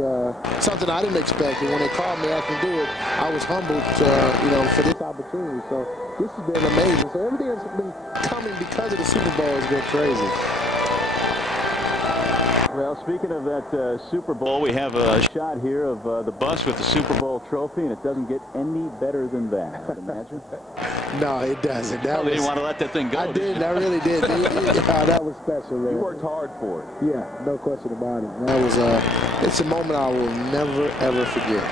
something I didn't expect. And when they called me, I can do it. I was humbled, you know, for this opportunity. So this has been amazing. So everything that's been coming because of the Super Bowl has been crazy. Well, speaking of that Super Bowl, we have a shot here of the Bus with the Super Bowl trophy, and it doesn't get any better than that, I'd imagine. No, it doesn't. They didn't want to let that thing go. I did. I really did. That was special, man. You worked hard for it. Yeah, no question about it. That was it's a moment I will never, ever forget.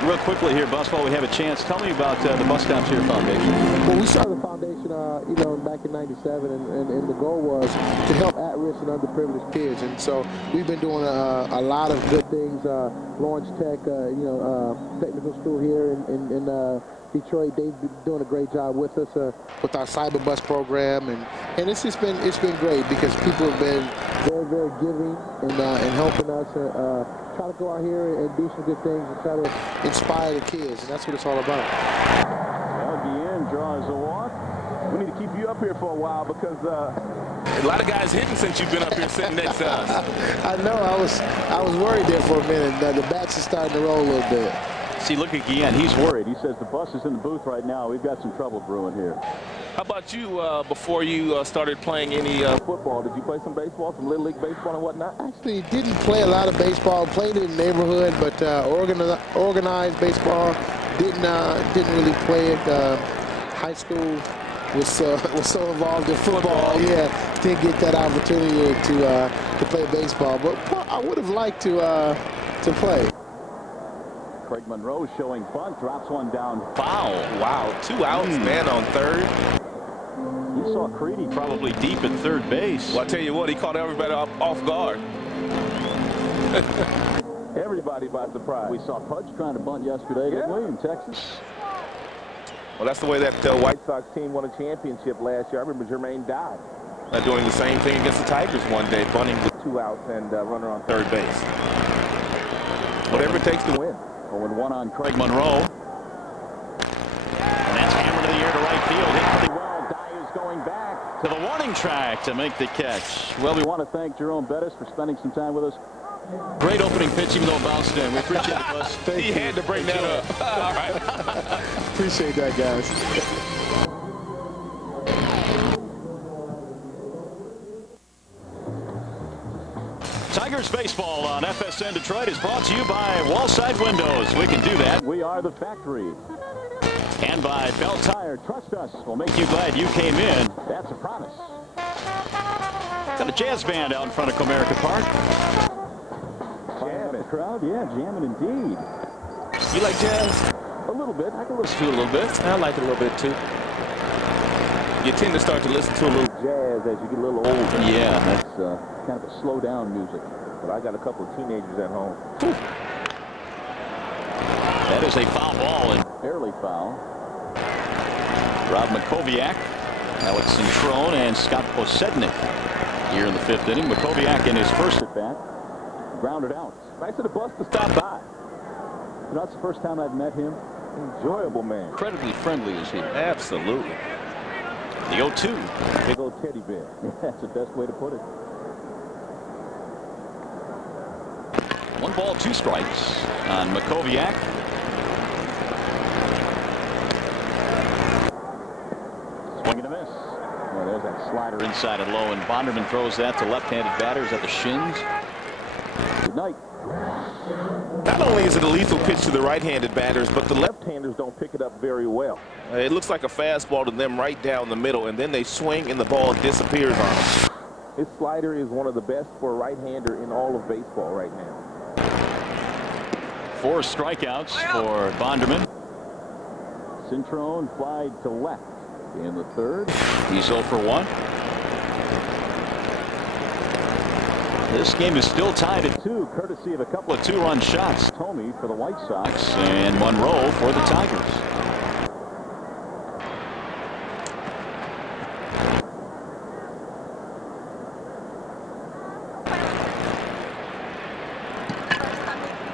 Real quickly here, Bus, while we have a chance, tell me about the Bus Stops Here Foundation. Well, we started the foundation, you know, back in '97, and the goal was to help at-risk and underprivileged kids. And so we've been doing a lot of good things. Lawrence Tech, you know, technical school here in Detroit, they've been doing a great job with us with our cyber bus program, and it's been great because people have been very, very giving and helping us try to go out here and do some good things and try to inspire the kids, and that's what it's all about. Well, Guillen draws a walk. We need to keep you up here for a while because a lot of guys hitting since you've been up here sitting next to us. I know. I was worried there for a minute. The bats are starting to roll a little bit. See, look at Guillen. He's worried. He says the Bus is in the booth right now. We've got some trouble brewing here. How about you before you started playing any football? Did you play some baseball, some Little League baseball and whatnot? Actually, didn't play a lot of baseball. Played in the neighborhood, but organized baseball didn't really play it. High school was so involved in football. Yeah, didn't get that opportunity to play baseball. But I would have liked to play. Craig Monroe showing bunt, drops one down. Foul. Wow, 2 outs, man on third. He saw Creedy Probably deep at third base. Well, I tell you what, he caught everybody off guard. Everybody by surprise. We saw Pudge trying to bunt yesterday, didn't we, in Texas? Well, that's the way that White Sox team won a championship last year. I remember Jermaine Dodd doing the same thing against the Tigers one day, bunting with 2 outs and runner on third base. Whatever it takes to win. 0-1 on Craig Monroe. And that's hammered to the air to right field. Hit pretty well. Dye is going back to the warning track to make the catch. Well, we want to thank Jerome Bettis for spending some time with us. Great opening pitch, even though it bounced in. We appreciate it, Buzz. He had to bring that up. All right. Appreciate that, guys. Tigers baseball on FSN Detroit is brought to you by Wallside Windows. We can do that. We are the factory. And by Bell Tire. Trust us. We'll make you glad you came in. That's a promise. Got a jazz band out in front of Comerica Park. Jamming. Crowd, yeah, jamming indeed. You like jazz? A little bit. I can listen To a little bit. I like it a little bit too. You tend to start to listen to a little jazz as you get a little older. Yeah, that's kind of a slow down music. But I got a couple of teenagers at home. That is a foul ball. And barely foul. Rob Makoviak, Alex Centrone, and Scott Posednik here in the 5th inning. Makoviak in his first at bat. Grounded out. Nice of the bus to stop by. You know, that's the first time I've met him. Enjoyable man. Incredibly friendly is he. Absolutely. The 0-2. Big old teddy bear. That's the best way to put it. 1 ball, 2 strikes on Makoviak. Swing and a miss. Well, there's that Slider inside and low, and Bonderman throws that to left-handed batters at the shins. Good night. Not only is it a lethal pitch to the right-handed batters, but the left-handers don't pick it up very well. It looks like a fastball to them right down the middle, and then they swing and the ball disappears on them. His slider is one of the best for a right-hander in all of baseball right now. 4 strikeouts for Bonderman. Centrone flied to left in the 3rd. He's 0 for 1. This game is still tied at 2, courtesy of a couple of 2-run shots. Tomey for the White Sox and Monroe for the Tigers.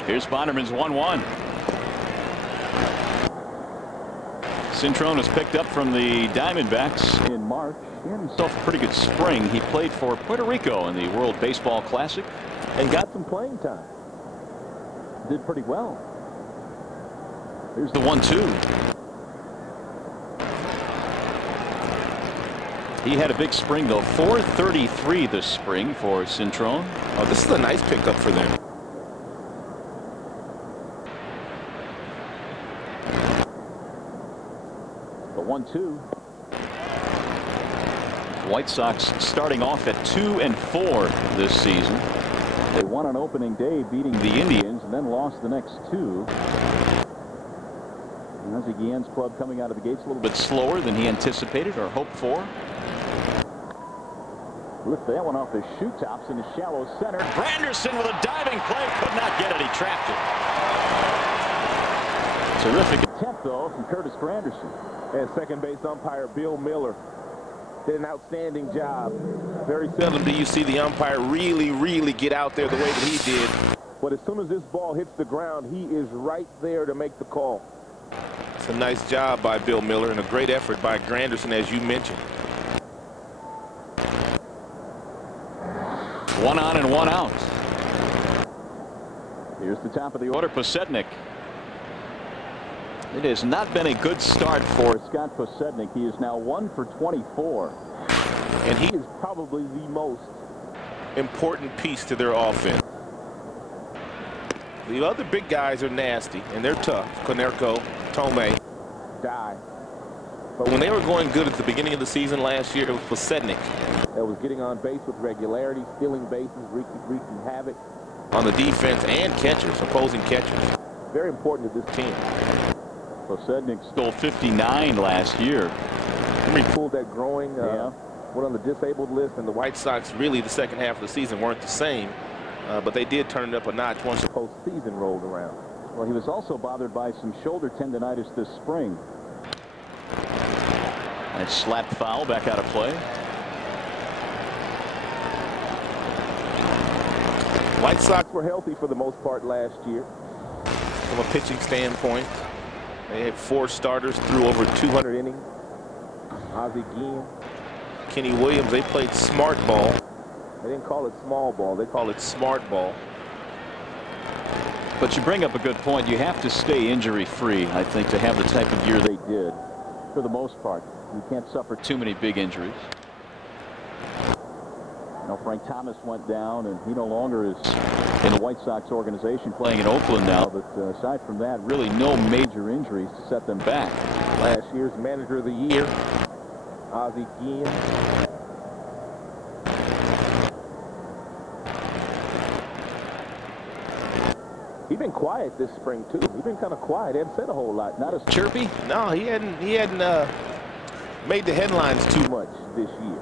Here's Bonderman's 1-1. Centrone is picked up from the Diamondbacks in March. He had himself a pretty good spring. He played for Puerto Rico in the World Baseball Classic and got some playing time. Did pretty well. Here's the 1-2. He had a big spring, though. 433 this spring for Centrone. Oh, this is a nice pickup for them. The 1-2. White Sox starting off at 2-4 this season. They won on opening day, beating the Indians, and then lost the next 2. Ozzie Guillen's club coming out of the gates a little bit slower than he anticipated or hoped for. Lift that one off the shoe tops in the shallow center. Granderson with a diving play, could not get it. He trapped it. Terrific attempt, though, from Curtis Granderson. And second base umpire Bill Miller did an outstanding job. Very seldom do you see the umpire really get out there the way that he did. But as soon as this ball hits the ground, he is right there to make the call. It's a nice job by Bill Miller and a great effort by Granderson, as you mentioned. 1 on and 1 out. Here's the top of the order, Posednik. It has not been a good start for Scott Podsednik. He is now 1 for 24. And he is probably the most important piece to their offense. The other big guys are nasty, and they're tough. Konerko, Thome, Dye. But when they were going good at the beginning of the season last year, it was Podsednik that was getting on base with regularity, stealing bases, wreaking havoc on the defense and catchers, opposing catchers. Very important to this team. Podsednik stole 59 last year. He pulled that growing, went on the disabled list, and the White Sox really the second half of the season weren't the same, but they did turn it up a notch once the postseason rolled around. Well, he was also bothered by some shoulder tendonitis this spring. And slapped foul, back out of play. White Sox were healthy for the most part last year. From a pitching standpoint, they had 4 starters through over 200 innings. Ozzie Guillen, Kenny Williams, they played smart ball. They didn't call it small ball, they call it smart ball. But you bring up a good point. You have to stay injury-free, I think, to have the type of year they did. For the most part, you can't suffer too many big injuries. You know, Frank Thomas went down, and he no longer is in the White Sox organization, playing in Oakland now. But aside from that, really no major injuries to set them back. Last year's manager of the year, Ozzie Guillen. He's been quiet this spring too. He's been kind of quiet. He hasn't said a whole lot. Not as chirpy. No, he hadn't made the headlines too much this year.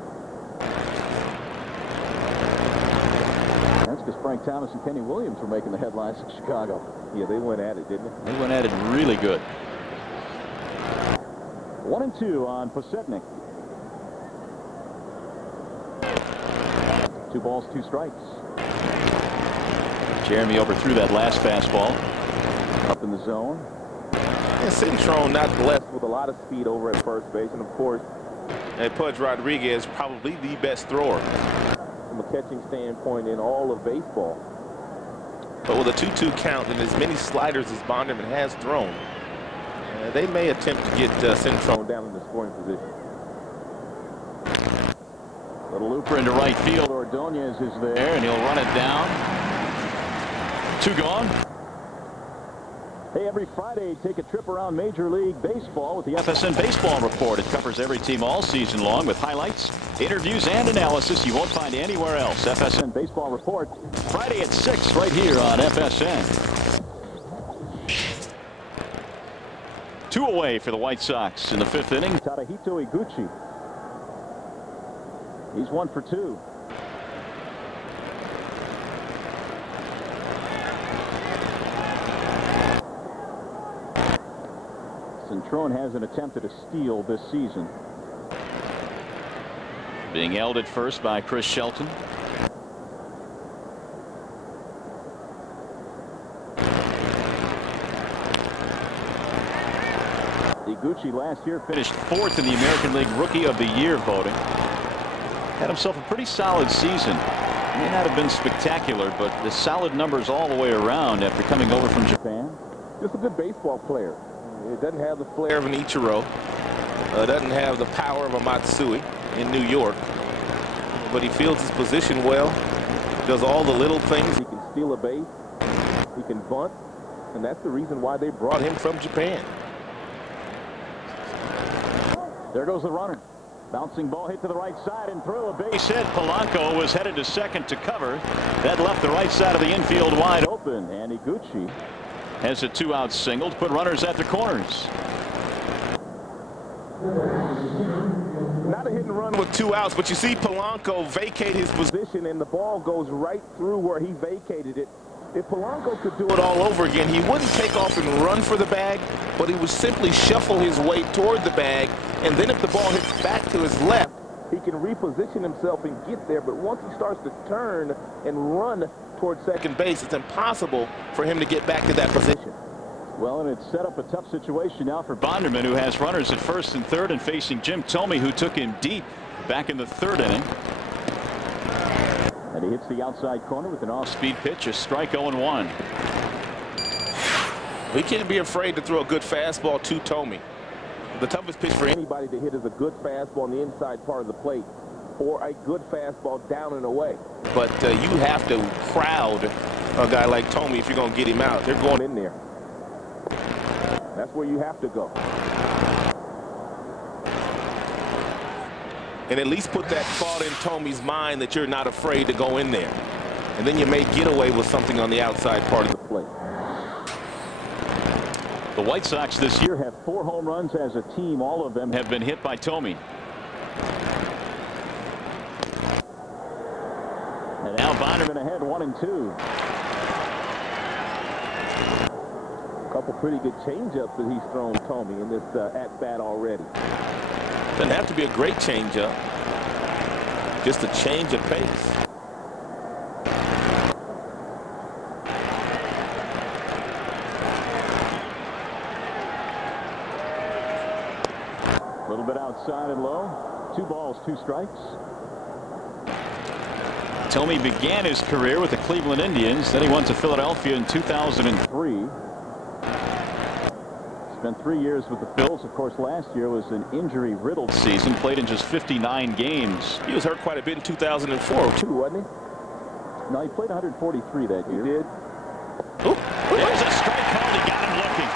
That's because Frank Thomas and Kenny Williams were making the headlines in Chicago. Yeah, they went at it, didn't they? They went at it really good. 1-2 on Podsednik. 2 balls, 2 strikes. Jeremy overthrew that last fastball. Up in the zone. And Cintron not blessed with a lot of speed over at first base. And of course, Pudge Rodriguez probably the best thrower from a catching standpoint in all of baseball. But with a 2-2 count and as many sliders as Bonderman has thrown, they may attempt to get Cintron down in the scoring position. Little looper into right field. Ordonez is there, and he'll run it down. 2 gone. Hey, every Friday, take a trip around Major League Baseball with the FSN Baseball Report. It covers every team all season long with highlights, interviews, and analysis you won't find anywhere else. FSN Baseball Report, Friday at 6 right here on FSN. 2 away for the White Sox in the 5th inning. Tadahito Iguchi. He's 1 for 2. Cintron hasn't attempted a steal this season. Being held at first by Chris Shelton. Iguchi last year finished 4th in the American League Rookie of the Year voting. Had himself a pretty solid season. May not have been spectacular, but the solid numbers all the way around after coming over from Japan. Just a good baseball player. It doesn't have the flair of an Ichiro. Doesn't have the power of a Matsui in New York. But he fields his position well. Does all the little things. He can steal a base. He can bunt. And that's the reason why they brought him from Japan. There goes the runner. Bouncing ball hit to the right side and through a base hit. Polanco was headed to second to cover. That left the right side of the infield wide open. And Iguchi has a 2-out single to put runners at the corners. Not a hit and run with 2 outs, but you see Polanco vacate his position and the ball goes right through where he vacated it. If Polanco could do it all over again, he wouldn't take off and run for the bag, but he would simply shuffle his way toward the bag, and then if the ball hits back to his left, he can reposition himself and get there. But once he starts to turn and run towards second base, it's impossible for him to get back to that position. Well, and it's set up a tough situation now for Bonderman, who has runners at first and third and facing Jim Thome, who took him deep back in the 3rd inning. And he hits the outside corner with an off-speed pitch, a strike 0-1. He can't be afraid to throw a good fastball to Thome. The toughest pitch for anybody to hit is a good fastball on the inside part of the plate or a good fastball down and away. But you have to crowd a guy like Thome if you're going to get him out. They're going in there. That's where you have to go. And at least put that thought in Thome's mind that you're not afraid to go in there. And then you may get away with something on the outside part of the plate. The White Sox this year have 4 home runs as a team. All of them have been hit by Thome. And now Bonderman ahead 1-2. A couple pretty good changeups that he's thrown Thome in this at-bat already. Doesn't have to be a great changeup. Just a change of pace. A little bit outside and low. 2 balls, 2 strikes. Thome began his career with the Cleveland Indians. Then he went to Philadelphia in 2003. Spent 3 years with the Phils. Of course, last year was an injury-riddled season. Played in just 59 games. He was hurt quite a bit in 2004, too, wasn't he? No, he played 143 that year. He did. Oop. There's a strike called. He got him looking.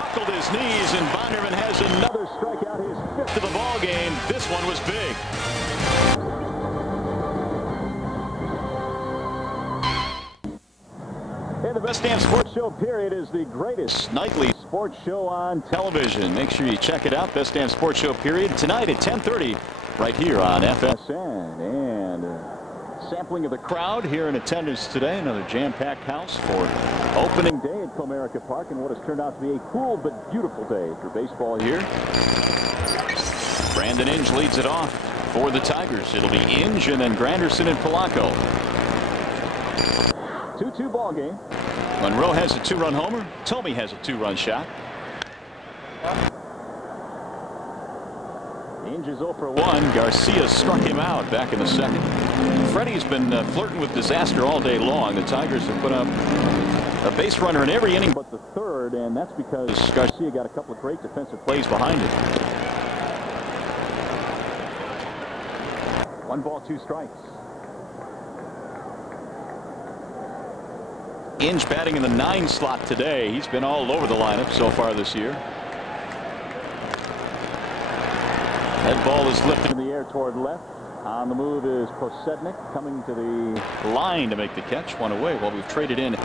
Buckled his knees, and Bonderman has another strikeout, his 5th of the ball game. This one was big. And the Best Damn Sports Show period is the greatest nightly sports show on television. Make sure you check it out. Best Damn Sports Show period tonight at 10:30 right here on FSN. And sampling of the crowd here in attendance today. Another jam-packed house for opening day at Comerica Park, and what has turned out to be a cool but beautiful day for baseball here. Brandon Inge leads it off for the Tigers. It'll be Inge and then Granderson and Polanco. 2-2 ball game. Monroe has a 2-run homer. Thome has a 2-run shot. Inge is 0 for 1. Garcia struck him out back in the 2nd. Freddie's been flirting with disaster all day long. The Tigers have put up a base runner in every inning but the 3rd, and that's because Garcia got a couple of great defensive plays behind it. 1 ball, 2 strikes. Inge batting in the 9 slot today. He's been all over the lineup so far this year. That ball is lifted in the air toward left. On the move is Posednik coming to the line to make the catch. 1 away. Well, we've traded in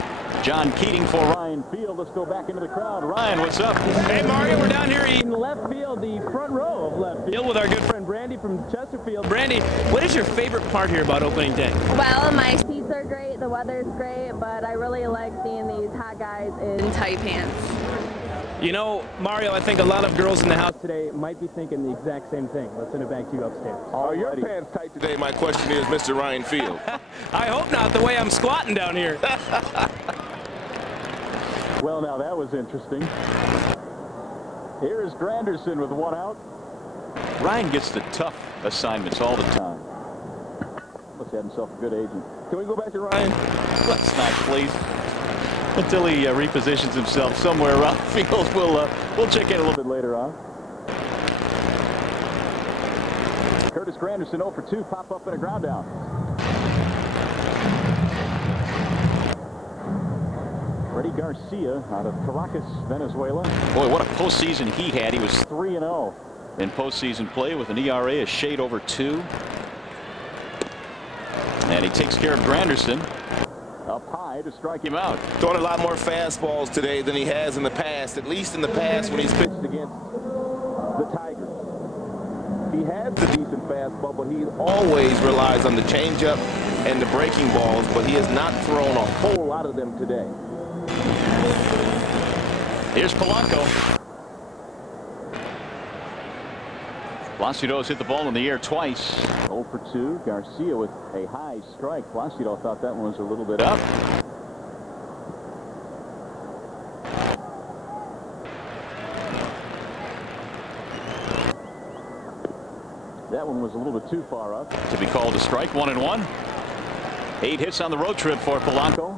John Keating for Ryan Field. Let's go back into the crowd. Ryan, what's up? Hey, Mario, we're down here in left field, the front row of left field with our good friend Brandy from Chesterfield. Brandy, what is your favorite part here about opening day? Well, my seats are great, the weather's great, but I really like seeing these hot guys in tight pants. You know, Mario, I think a lot of girls in the house today might be thinking the exact same thing. Let's send it back to you upstairs. Are your pants tight today? My question is, Mr. Ryan Field. I hope not, the way I'm squatting down here. Well, now that was interesting. Here's Granderson with 1 out. Ryan gets the tough assignments all the time. Must have himself a good agent. Can we go back to Ryan? Let's not, please. Until he repositions himself somewhere around the field, we'll check in a little bit later on. Curtis Granderson 0 for 2, pop up and a ground out. Freddie Garcia out of Caracas, Venezuela. Boy, what a postseason he had. He was 3-0 in postseason play with an ERA a shade over 2. And he takes care of Granderson. Up high to strike him out. Throwing a lot more fastballs today than he has in the past, at least in the past when he's pitched against the Tigers. He has the decent fastball, but he always relies on the changeup and the breaking balls, but he has not thrown a whole lot of them today. Here's Polanco. Placido's hit the ball in the air twice. 0 for 2. Garcia with a high strike. Placido thought that one was a little bit up. That one was a little bit too far up to be called a strike. 1-1. 8 hits on the road trip for Polanco.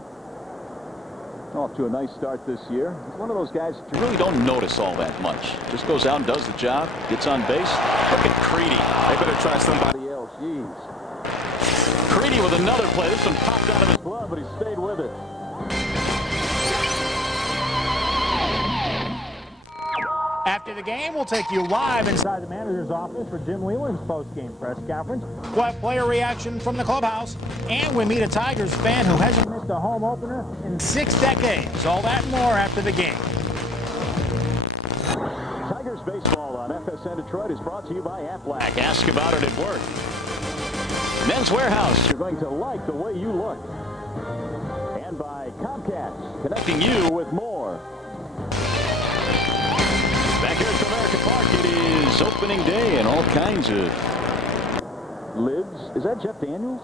Off to a nice start this year. He's one of those guys that you really don't notice all that much. Just goes out and does the job, gets on base. Look at Creedy. They better try somebody else. Jeez. Creedy with another play. This one popped out of his glove, but he stayed with it. After the game, we'll take you live inside the manager's office for Jim Leyland's post-game press conference. We'll have player reaction from the clubhouse, and we meet a Tigers fan who hasn't missed a home opener in 6 decades. All that and more after the game. Tigers baseball on FSN Detroit is brought to you by Aflac. Ask about it at work. Men's Warehouse. You're going to like the way you look. And by Comcast, connecting you with more. Back here at Comerica Park, it is opening day and all kinds of lives. Is that Jeff Daniels?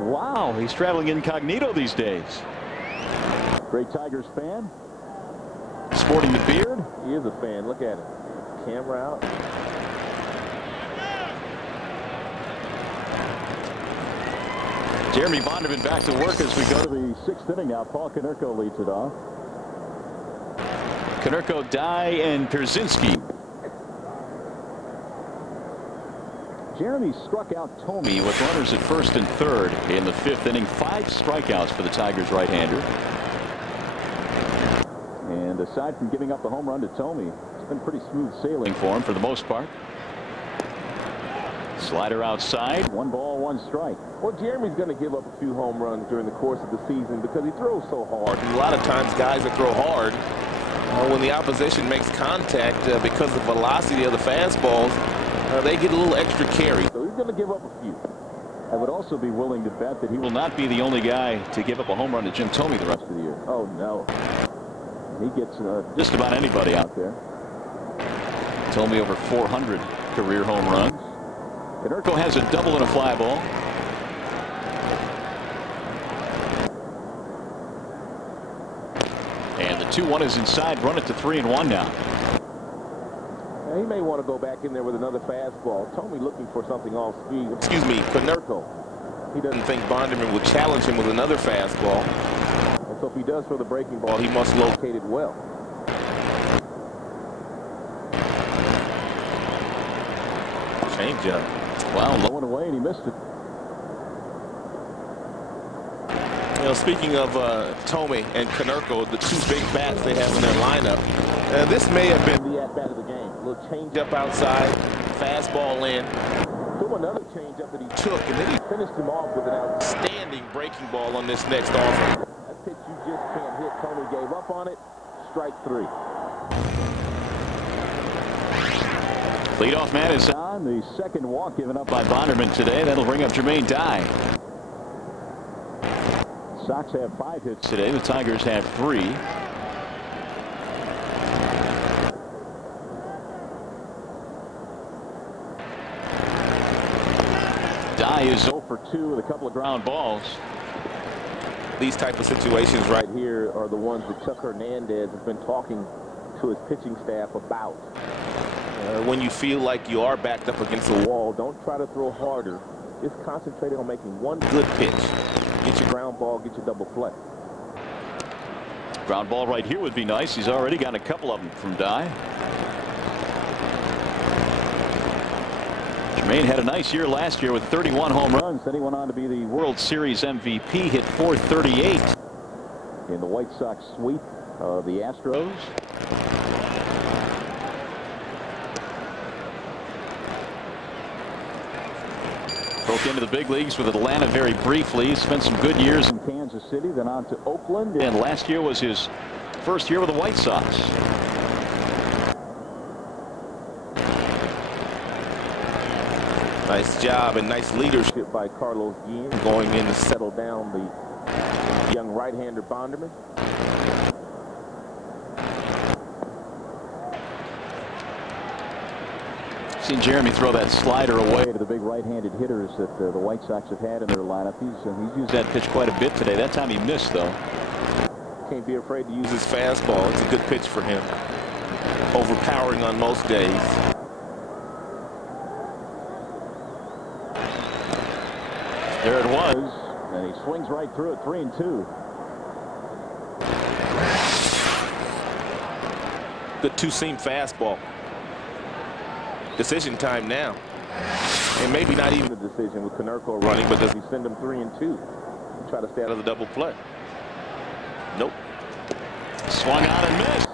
Wow, he's traveling incognito these days. Great Tigers fan. Sporting the beard. He is a fan. Look at him. Camera out. Jeremy Bonderman back to work as we go to the 6th inning now. Paul Konerko leads it off. Konerko, Dye, and Pierzynski. Jeremy struck out Thome with runners at first and third in the 5th inning. 5 strikeouts for the Tigers right-hander. And aside from giving up the home run to Thome, it's been pretty smooth sailing for him for the most part. Slider outside. 1 ball, 1 strike. Well, Jeremy's going to give up a few home runs during the course of the season because he throws so hard. And a lot of times guys that throw hard, when the opposition makes contact because of the velocity of the fastballs, they get a little extra carry. So he's going to give up a few. I would also be willing to bet that he will not be the only guy to give up a home run to Jim Thome the rest of the year. Oh, no. He gets just about anybody out there. Thome over 400 career home runs. Konerko has a double and a fly ball. And the 2-1 is inside. Run it to 3-1 now. He may want to go back in there with another fastball. Thome looking for something off speed. Excuse me, Konerko. He doesn't think Bonderman will challenge him with another fastball. And so if he does throw the breaking ball, he must locate it well. Changeup. Wow, low and away, and he missed it. You know, speaking of Thome and Konerko, the 2 big bats they have in their lineup, this may have been the at-bat of the game. A little changeup outside, fastball in. Threw another changeup that he took, and then he finished him off with an outstanding breaking ball on this next offering. That pitch you just can't hit. Thome gave up on it. Strike 3. Leadoff man is on. The 2nd walk given up by Bonderman today. That'll bring up Jermaine Dye. Sox have 5 hits today. The Tigers have 3. Dye is 0 for 2 with a couple of ground balls. These type of situations right here are the ones that Chuck Hernandez has been talking to his pitching staff about. When you feel like you are backed up against the wall, don't try to throw harder. Just concentrate on making one good pitch. Get your ground ball, get your double play. Ground ball right here would be nice. He's already got a couple of them from Dye. Jermaine had a nice year last year with 31 home runs. Then he went on to be the World Series MVP. Hit .438 in the White Sox sweep of the Astros. Broke into the big leagues with Atlanta very briefly. Spent some good years in Kansas City, then on to Oakland. And last year was his first year with the White Sox. Nice job and nice leadership by Carlos Guillen going in to settle down the young right-hander Bonderman. Seen Jeremy throw that slider away to the big right-handed hitters that the White Sox have had in their lineup. He's used that pitch quite a bit today. That time he missed, though. Can't be afraid to use his fastball. It's a good pitch for him. Overpowering on most days. There it was, and he swings right through it. 3-2. Good two-seam fastball. Decision time now. And maybe not even a decision with Konerko running, but does he send him 3-2? Try to stay out of the double play. Nope. Swung out and missed.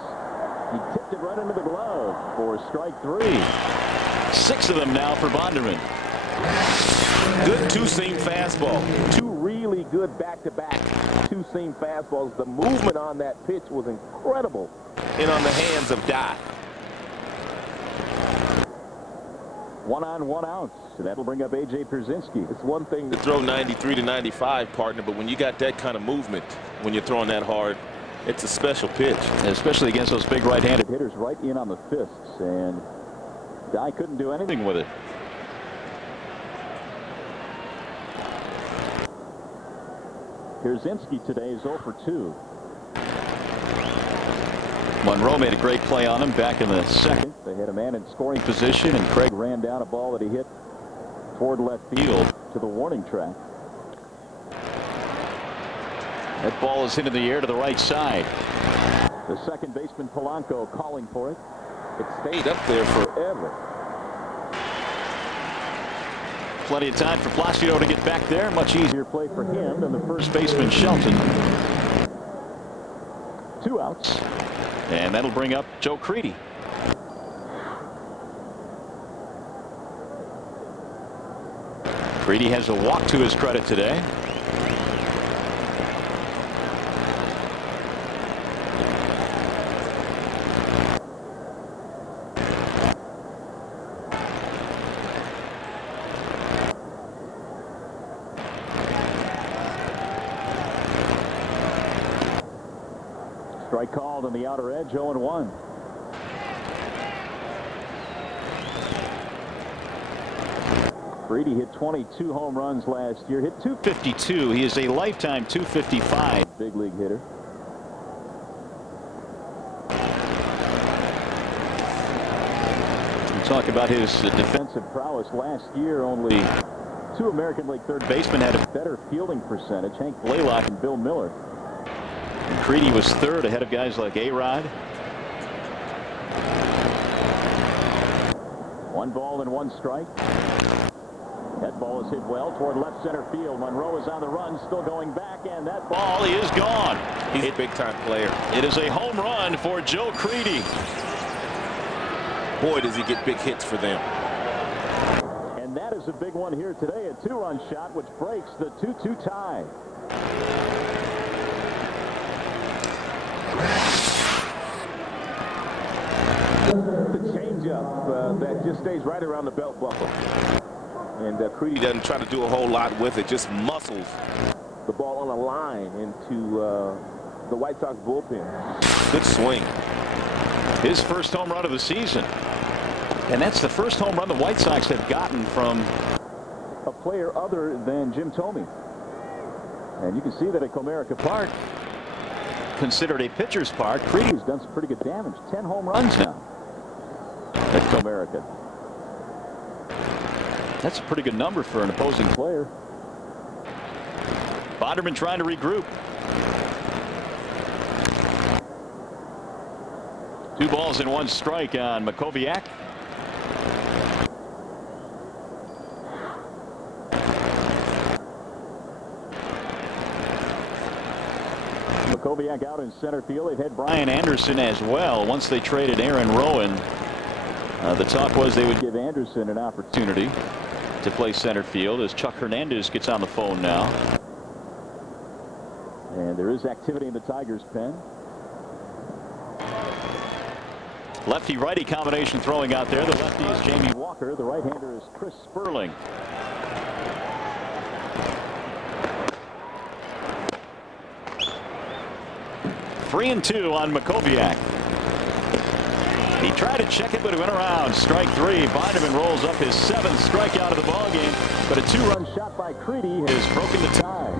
He tipped it right into the glove for strike 3. 6 of them now for Bonderman. Good two-seam fastball. Two really good back-to-back two-seam fastballs. The movement on that pitch was incredible and on the hands of Dye. 1 on, 1 out. So that'll bring up A.J. Pierzynski. It's one thing to throw 93 to 95, partner, but when you got that kind of movement, when you're throwing that hard, it's a special pitch. Especially against those big right-handed hitters right in on the fists. And Dye couldn't do anything with it. Pierzynski today is 0 for 2. Monroe made a great play on him back in the second. They had a man in scoring position, and Craig ran down a ball that he hit toward left field to the warning track. That ball is hit in the air to the right side. The second baseman Polanco calling for it. It stayed up there forever. Plenty of time for Placido to get back there. Much easier play for him than the first baseman Shelton. 2 outs. And that'll bring up Joe Crede. Crede has a walk to his credit today. Strike called on the outer edge, 0-1. Crede hit 22 home runs last year, hit 252. He is a lifetime 255 big league hitter. We talk about his defensive prowess last year. Only 2 American League third basemen had a better fielding percentage, Hank Blaylock and Bill Miller. And Crede was third ahead of guys like A-Rod. 1 ball and 1 strike. That ball is hit well toward left center field. Monroe is on the run, still going back, and that ball is gone. He's a big-time player. It is a home run for Joe Crede. Boy, does he get big hits for them. And that is a big one here today, a 2-run shot which breaks the 2-2 tie. The changeup that just stays right around the belt buckle. And Crede doesn't try to do a whole lot with it, just muscles the ball on a line into the White Sox bullpen. Good swing. His first home run of the season. And that's the first home run the White Sox have gotten from a player other than Jim Thome. And you can see that at Comerica Park, considered a pitcher's park, Crede's done some pretty good damage. 10 home runs now at Comerica. That's a pretty good number for an opposing player. Bonderman trying to regroup. 2 balls and 1 strike on Makoviak. Makoviak out in center field. They've had Brian Anderson as well. Once they traded Aaron Rowan, the talk was they would give Anderson an opportunity to play center field as Chuck Hernandez gets on the phone now. And there is activity in the Tigers pen. Lefty-righty combination throwing out there. The lefty is Jamie Walker. The right-hander is Chris Sperling. Three and 2 on Makoviak. He tried to check it, but it went around. Strike 3. Bonderman rolls up his 7th strikeout of the ballgame, but a 2-run shot by Crede has broken the tie.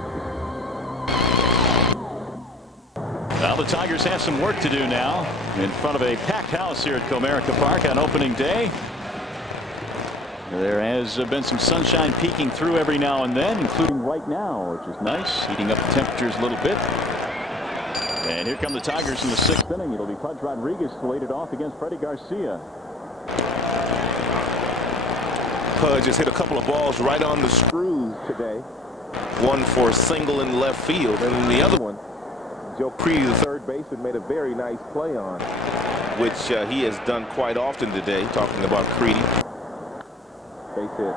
Well, the Tigers have some work to do now in front of a packed house here at Comerica Park on opening day. There has been some sunshine peeking through every now and then, including right now, which is nice, heating up the temperatures a little bit. And here come the Tigers in the 6th inning. It'll be Pudge Rodriguez to lead it off against Freddie Garcia. Pudge has hit a couple of balls right on the screws today. One for a single in left field, and the other one, Joe Creedy, the third baseman, made a very nice play on, which he has done quite often today, talking about Creedy. Base hit.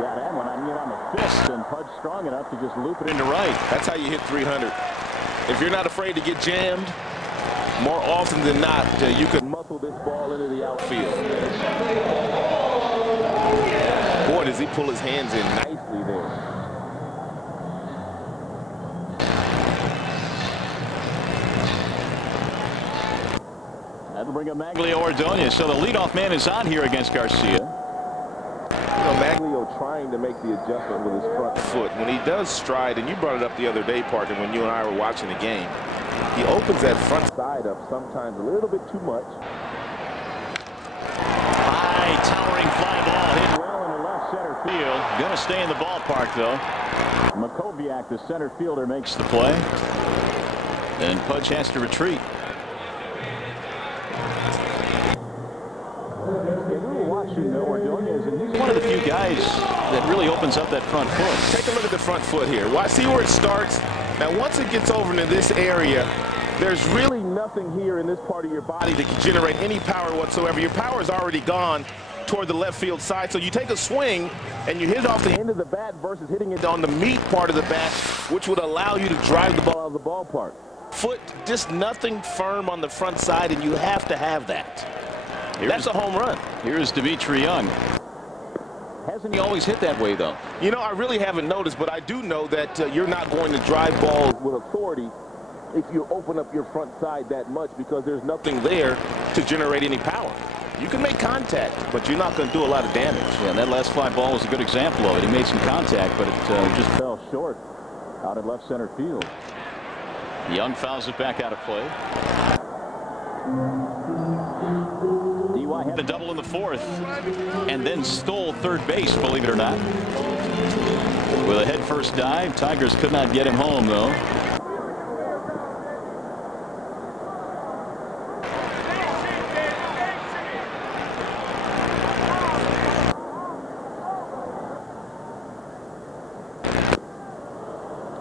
Yeah, that one, I mean, on the fist, and Pudge strong enough to just loop it into right. That's how you hit 300. If you're not afraid to get jammed, more often than not, you could muscle this ball into the outfield. Boy, does he pull his hands in nicely there. That'll bring up Maglio Ordonez. So the leadoff man is on here against Garcia. You know, Maglio trying to make the adjustment with his front foot. When he does stride, and you brought it up the other day, partner, when you and I were watching the game, he opens that front side up sometimes a little bit too much. High, towering fly ball hit well into left center field. Going to stay in the ballpark, though. Makoviak, the center fielder, makes the play. And Pudge has to retreat. Ordonez, and he's one of the few guys that really opens up that front foot. Take a look at the front foot here. See where it starts? Now, once it gets over into this area, there's really nothing here in this part of your body that can generate any power whatsoever. Your power is already gone toward the left field side. So you take a swing and you hit it off the end of the bat versus hitting it on the meat part of the bat, which would allow you to drive the ball out of the ballpark. Foot, just nothing firm on the front side, and you have to have that. That's a home run. Here's Dimitri Young. Hasn't he always hit that way, though? You know, I really haven't noticed, but I do know that you're not going to drive balls with authority if you open up your front side that much, because there's nothing there to generate any power. You can make contact, but you're not going to do a lot of damage. Yeah, and that last fly ball was a good example of it. He made some contact, but it just fell short out at left center field. Young fouls it back out of play. DY had a double in the 4th and then stole third base, believe it or not. With a head first dive, Tigers could not get him home, though.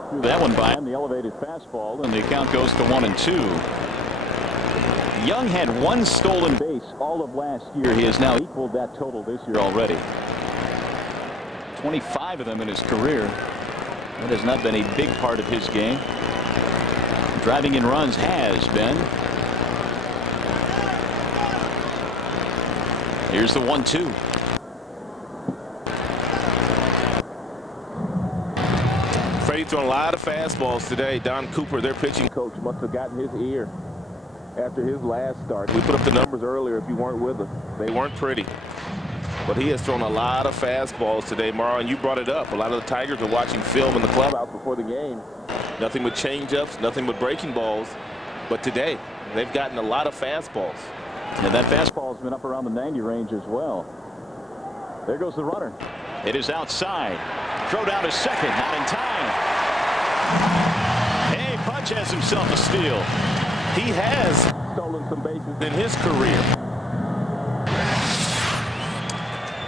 Threw that one by him, the elevated fastball, and the count goes to 1-2. Young had one stolen base all of last year. He has now equaled that total this year already. 25 of them in his career. That has not been a big part of his game. Driving in runs has been. Here's the 1-2. Freddie throwing a lot of fastballs today. Don Cooper, their pitching coach, must have gotten his ear after his last start. We put up the numbers earlier if you weren't with us. They weren't pretty. But he has thrown a lot of fastballs today, Morrow, and you brought it up. A lot of the Tigers are watching film in the clubhouse before the game. Nothing but changeups, nothing but breaking balls. But today, they've gotten a lot of fastballs. And that fastball has been up around the 90 range as well. There goes the runner. It is outside. Throw down to second, not in time. Hey, Pudge has himself a steal. He has stolen some bases in his career.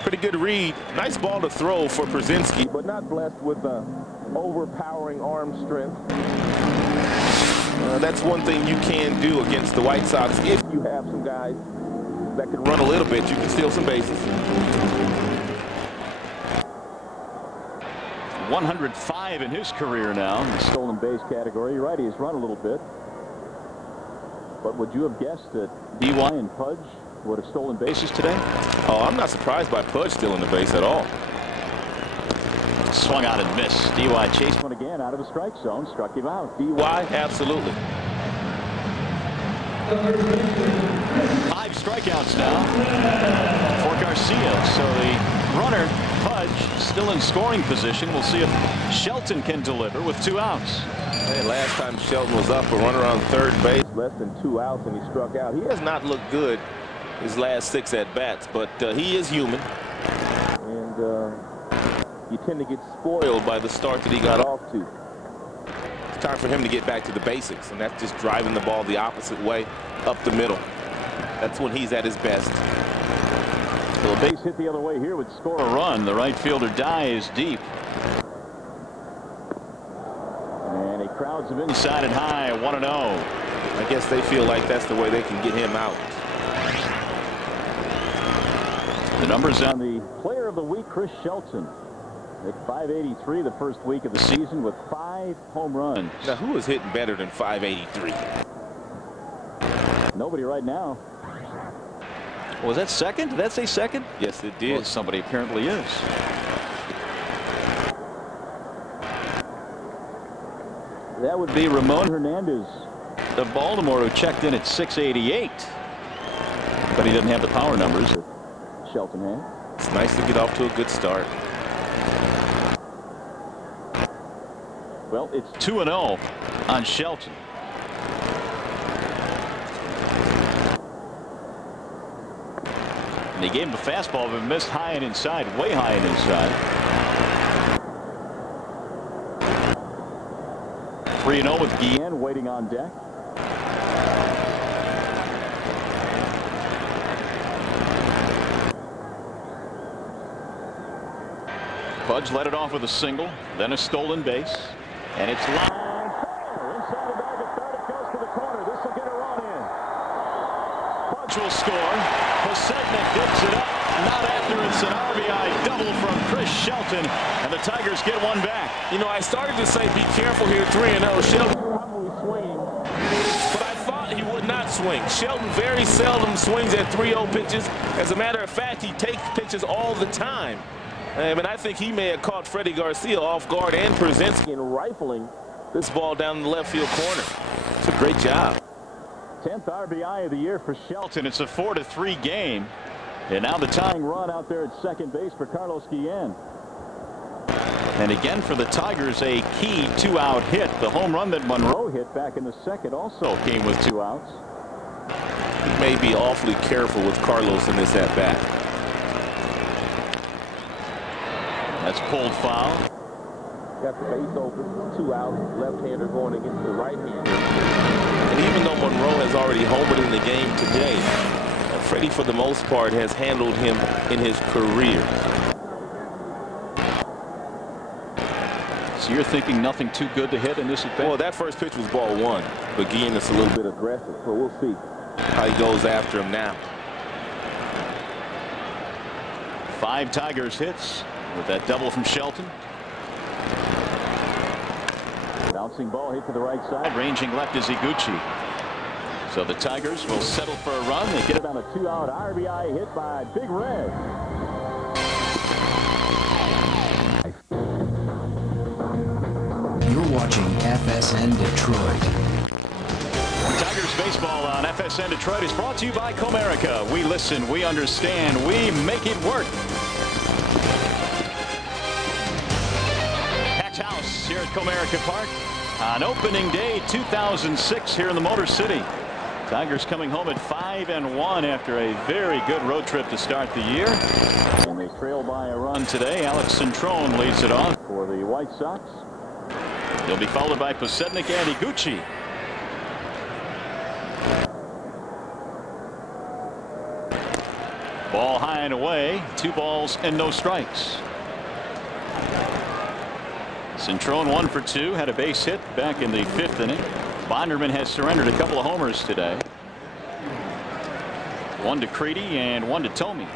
Pretty good read. Nice ball to throw for Przinsky, but not blessed with overpowering arm strength. That's one thing you can do against the White Sox. If you have some guys that can run a little bit, you can steal some bases. 105 in his career now in the stolen base category. You're right, he's run a little bit. But would you have guessed that DY and Pudge would have stolen bases today? Oh, I'm not surprised by Pudge stealing the base at all. Swung out and missed. DY chased one again out of the strike zone, struck him out. DY, absolutely. 5 strikeouts now for Garcia. So the runner, Pudge, still in scoring position. We'll see if Shelton can deliver with 2 outs. Hey, last time Shelton was up, a runner on third base, less than 2 outs, and he struck out. He has not looked good his last 6 at-bats, but he is human. And you tend to get spoiled by the start that he got off to. Time for him to get back to the basics, and that's just driving the ball the opposite way up the middle. That's when he's at his best. Well, a base hit the other way here would score a run. The right fielder dies deep. And he crowds him inside and high, 1-0. I guess they feel like that's the way they can get him out. The numbers on the player of the week, Chris Shelton. Hit .583 the first week of the season with 5 home runs. Now, who is hitting better than .583? Nobody right now. Was that second? Did that say second? Yes, it did. Well, somebody apparently is. That would be Ramon Hernandez of Baltimore, who checked in at .688. But he doesn't have the power numbers that Shelton had. It's nice to get off to a good start. Well, it's 2-0 on Shelton. And he gave him a fastball, but missed high and inside, way high and inside. 3-0 with Guillen waiting on deck. Pudge led it off with a single, then a stolen base. And it's line foul. Inside the bag at third. It goes to the corner. This will get a run in. Pudge will score. Posednik digs it up. Not after it's an RBI double from Chris Shelton. And the Tigers get one back. You know, I started to say be careful here, 3-0. Shelton probably swinging. But I thought he would not swing. Shelton very seldom swings at 3-0 pitches. As a matter of fact, he takes pitches all the time. And I think he may have caught Freddie Garcia off guard and Przinsky in rifling this ball down the left field corner. It's a great job. 10th RBI of the year for Shelton. It's a 4-3 game. And now the tying run out there at second base for Carlos Guillen. And again for the Tigers, a key 2-out hit. The home run that Monroe hit back in the second also came with 2 outs. He may be awfully careful with Carlos in this at-bat. That's pulled foul. Got the base open, 2 outs, left-hander going against the right-hander. And even though Monroe has already homered in the game today, Freddie, for the most part, has handled him in his career. So you're thinking nothing too good to hit in this at bat? Well, that first pitch was ball 1, but Guillen is a little bit aggressive, so we'll see how he goes after him now. 5 Tigers hits with that double from Shelton. Bouncing ball hit to the right side. Ranging left is Iguchi. So the Tigers will settle for a run. They get it on a 2-out RBI hit by Big Red. You're watching FSN Detroit. Tigers baseball on FSN Detroit is brought to you by Comerica. We listen, we understand, we make it work. Packed house here at Comerica Park on opening day 2006 here in the Motor City. Tigers coming home at 5-1 after a very good road trip to start the year. And they trail by a run today. Alex Centrone leads it off for the White Sox. He'll be followed by Posednik and Iguchi. Ball high and away. 2 balls and no strikes. Centrone 1 for 2. Had a base hit back in the 5th inning. Bonderman has surrendered a couple of homers today. 1 to Creedy and 1 to Tomey.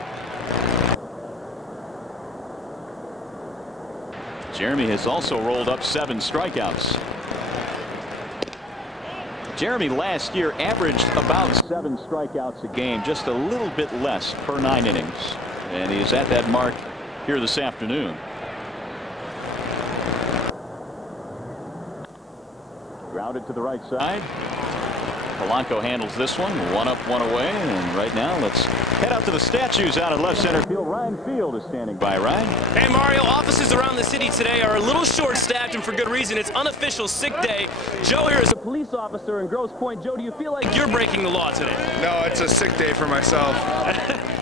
Jeremy has also rolled up 7 strikeouts. Jeremy last year averaged about 7 strikeouts a game, just a little bit less per 9 innings. And he is at that mark here this afternoon. Grounded to the right side. Polanco handles this one. One up, one away. And right now, let's head out to the statues out at left center field. Ryan Field is standing by. Ryan. Hey, Mario, offices around the city today are a little short-staffed, and for good reason. It's unofficial sick day. Joe here is a police officer in Grosse Pointe. Joe, do you feel like you're breaking the law today? No, it's a sick day for myself.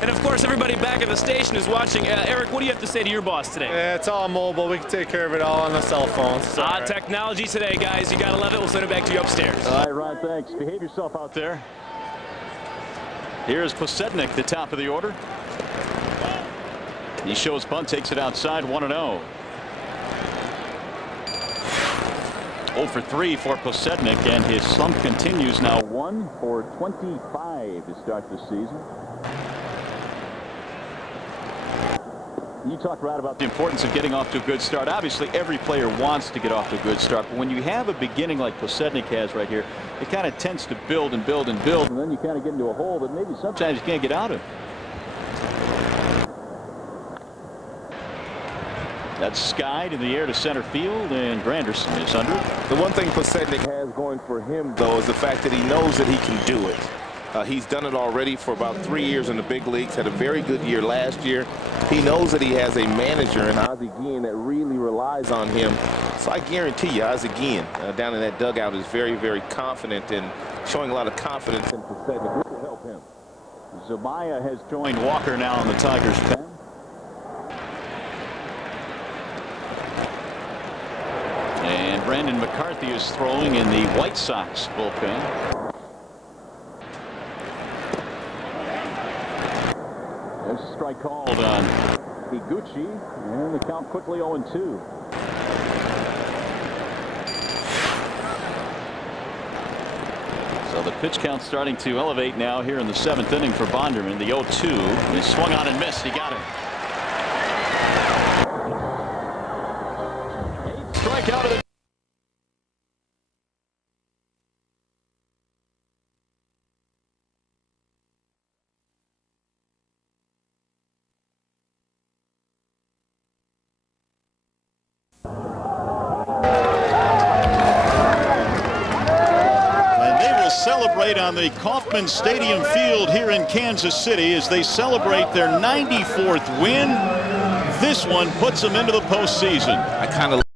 And, of course, everybody back at the station is watching. Eric, what do you have to say to your boss today? Yeah, it's all mobile. We can take care of it all on the cell phones. Right. Technology today, guys. You got to love it. We'll send it back to you upstairs. All right, Ron, thanks. Behave yourself out there. Here's Posednik, the top of the order. He shows bunt, takes it outside, 1-0. 0 for 3 for Posednik, and his slump continues now. 1 for 25 to start the season. You talked right about the importance of getting off to a good start. Obviously, every player wants to get off to a good start, but when you have a beginning like Posednik has right here, it kind of tends to build and build and build. And then you kind of get into a hole that maybe sometimes you can't get out of. That's skied in the air to center field, and Granderson is under it. The one thing Posednik has going for him, though, is the fact that he knows that he can do it. He's done it already for about 3 years in the big leagues. Had a very good year last year. He knows that he has a manager in Ozzie Guillen that really relies on him. So I guarantee you, Ozzie Guillen down in that dugout is very, very confident and showing a lot of confidence in Posednik, which will help him. Zumaya has joined joined Walker now in the Tigers' pen. And Brandon McCarthy is throwing in the White Sox bullpen. There's a strike called on Higuchi, and the count quickly 0-2. So the pitch count starting to elevate now here in the 7th inning for Bonderman. The 0-2. He swung on and missed. He got it. Strikeout of the celebrate on the Kauffman Stadium field here in Kansas City as they celebrate their 94th win. This one puts them into the postseason. I kind of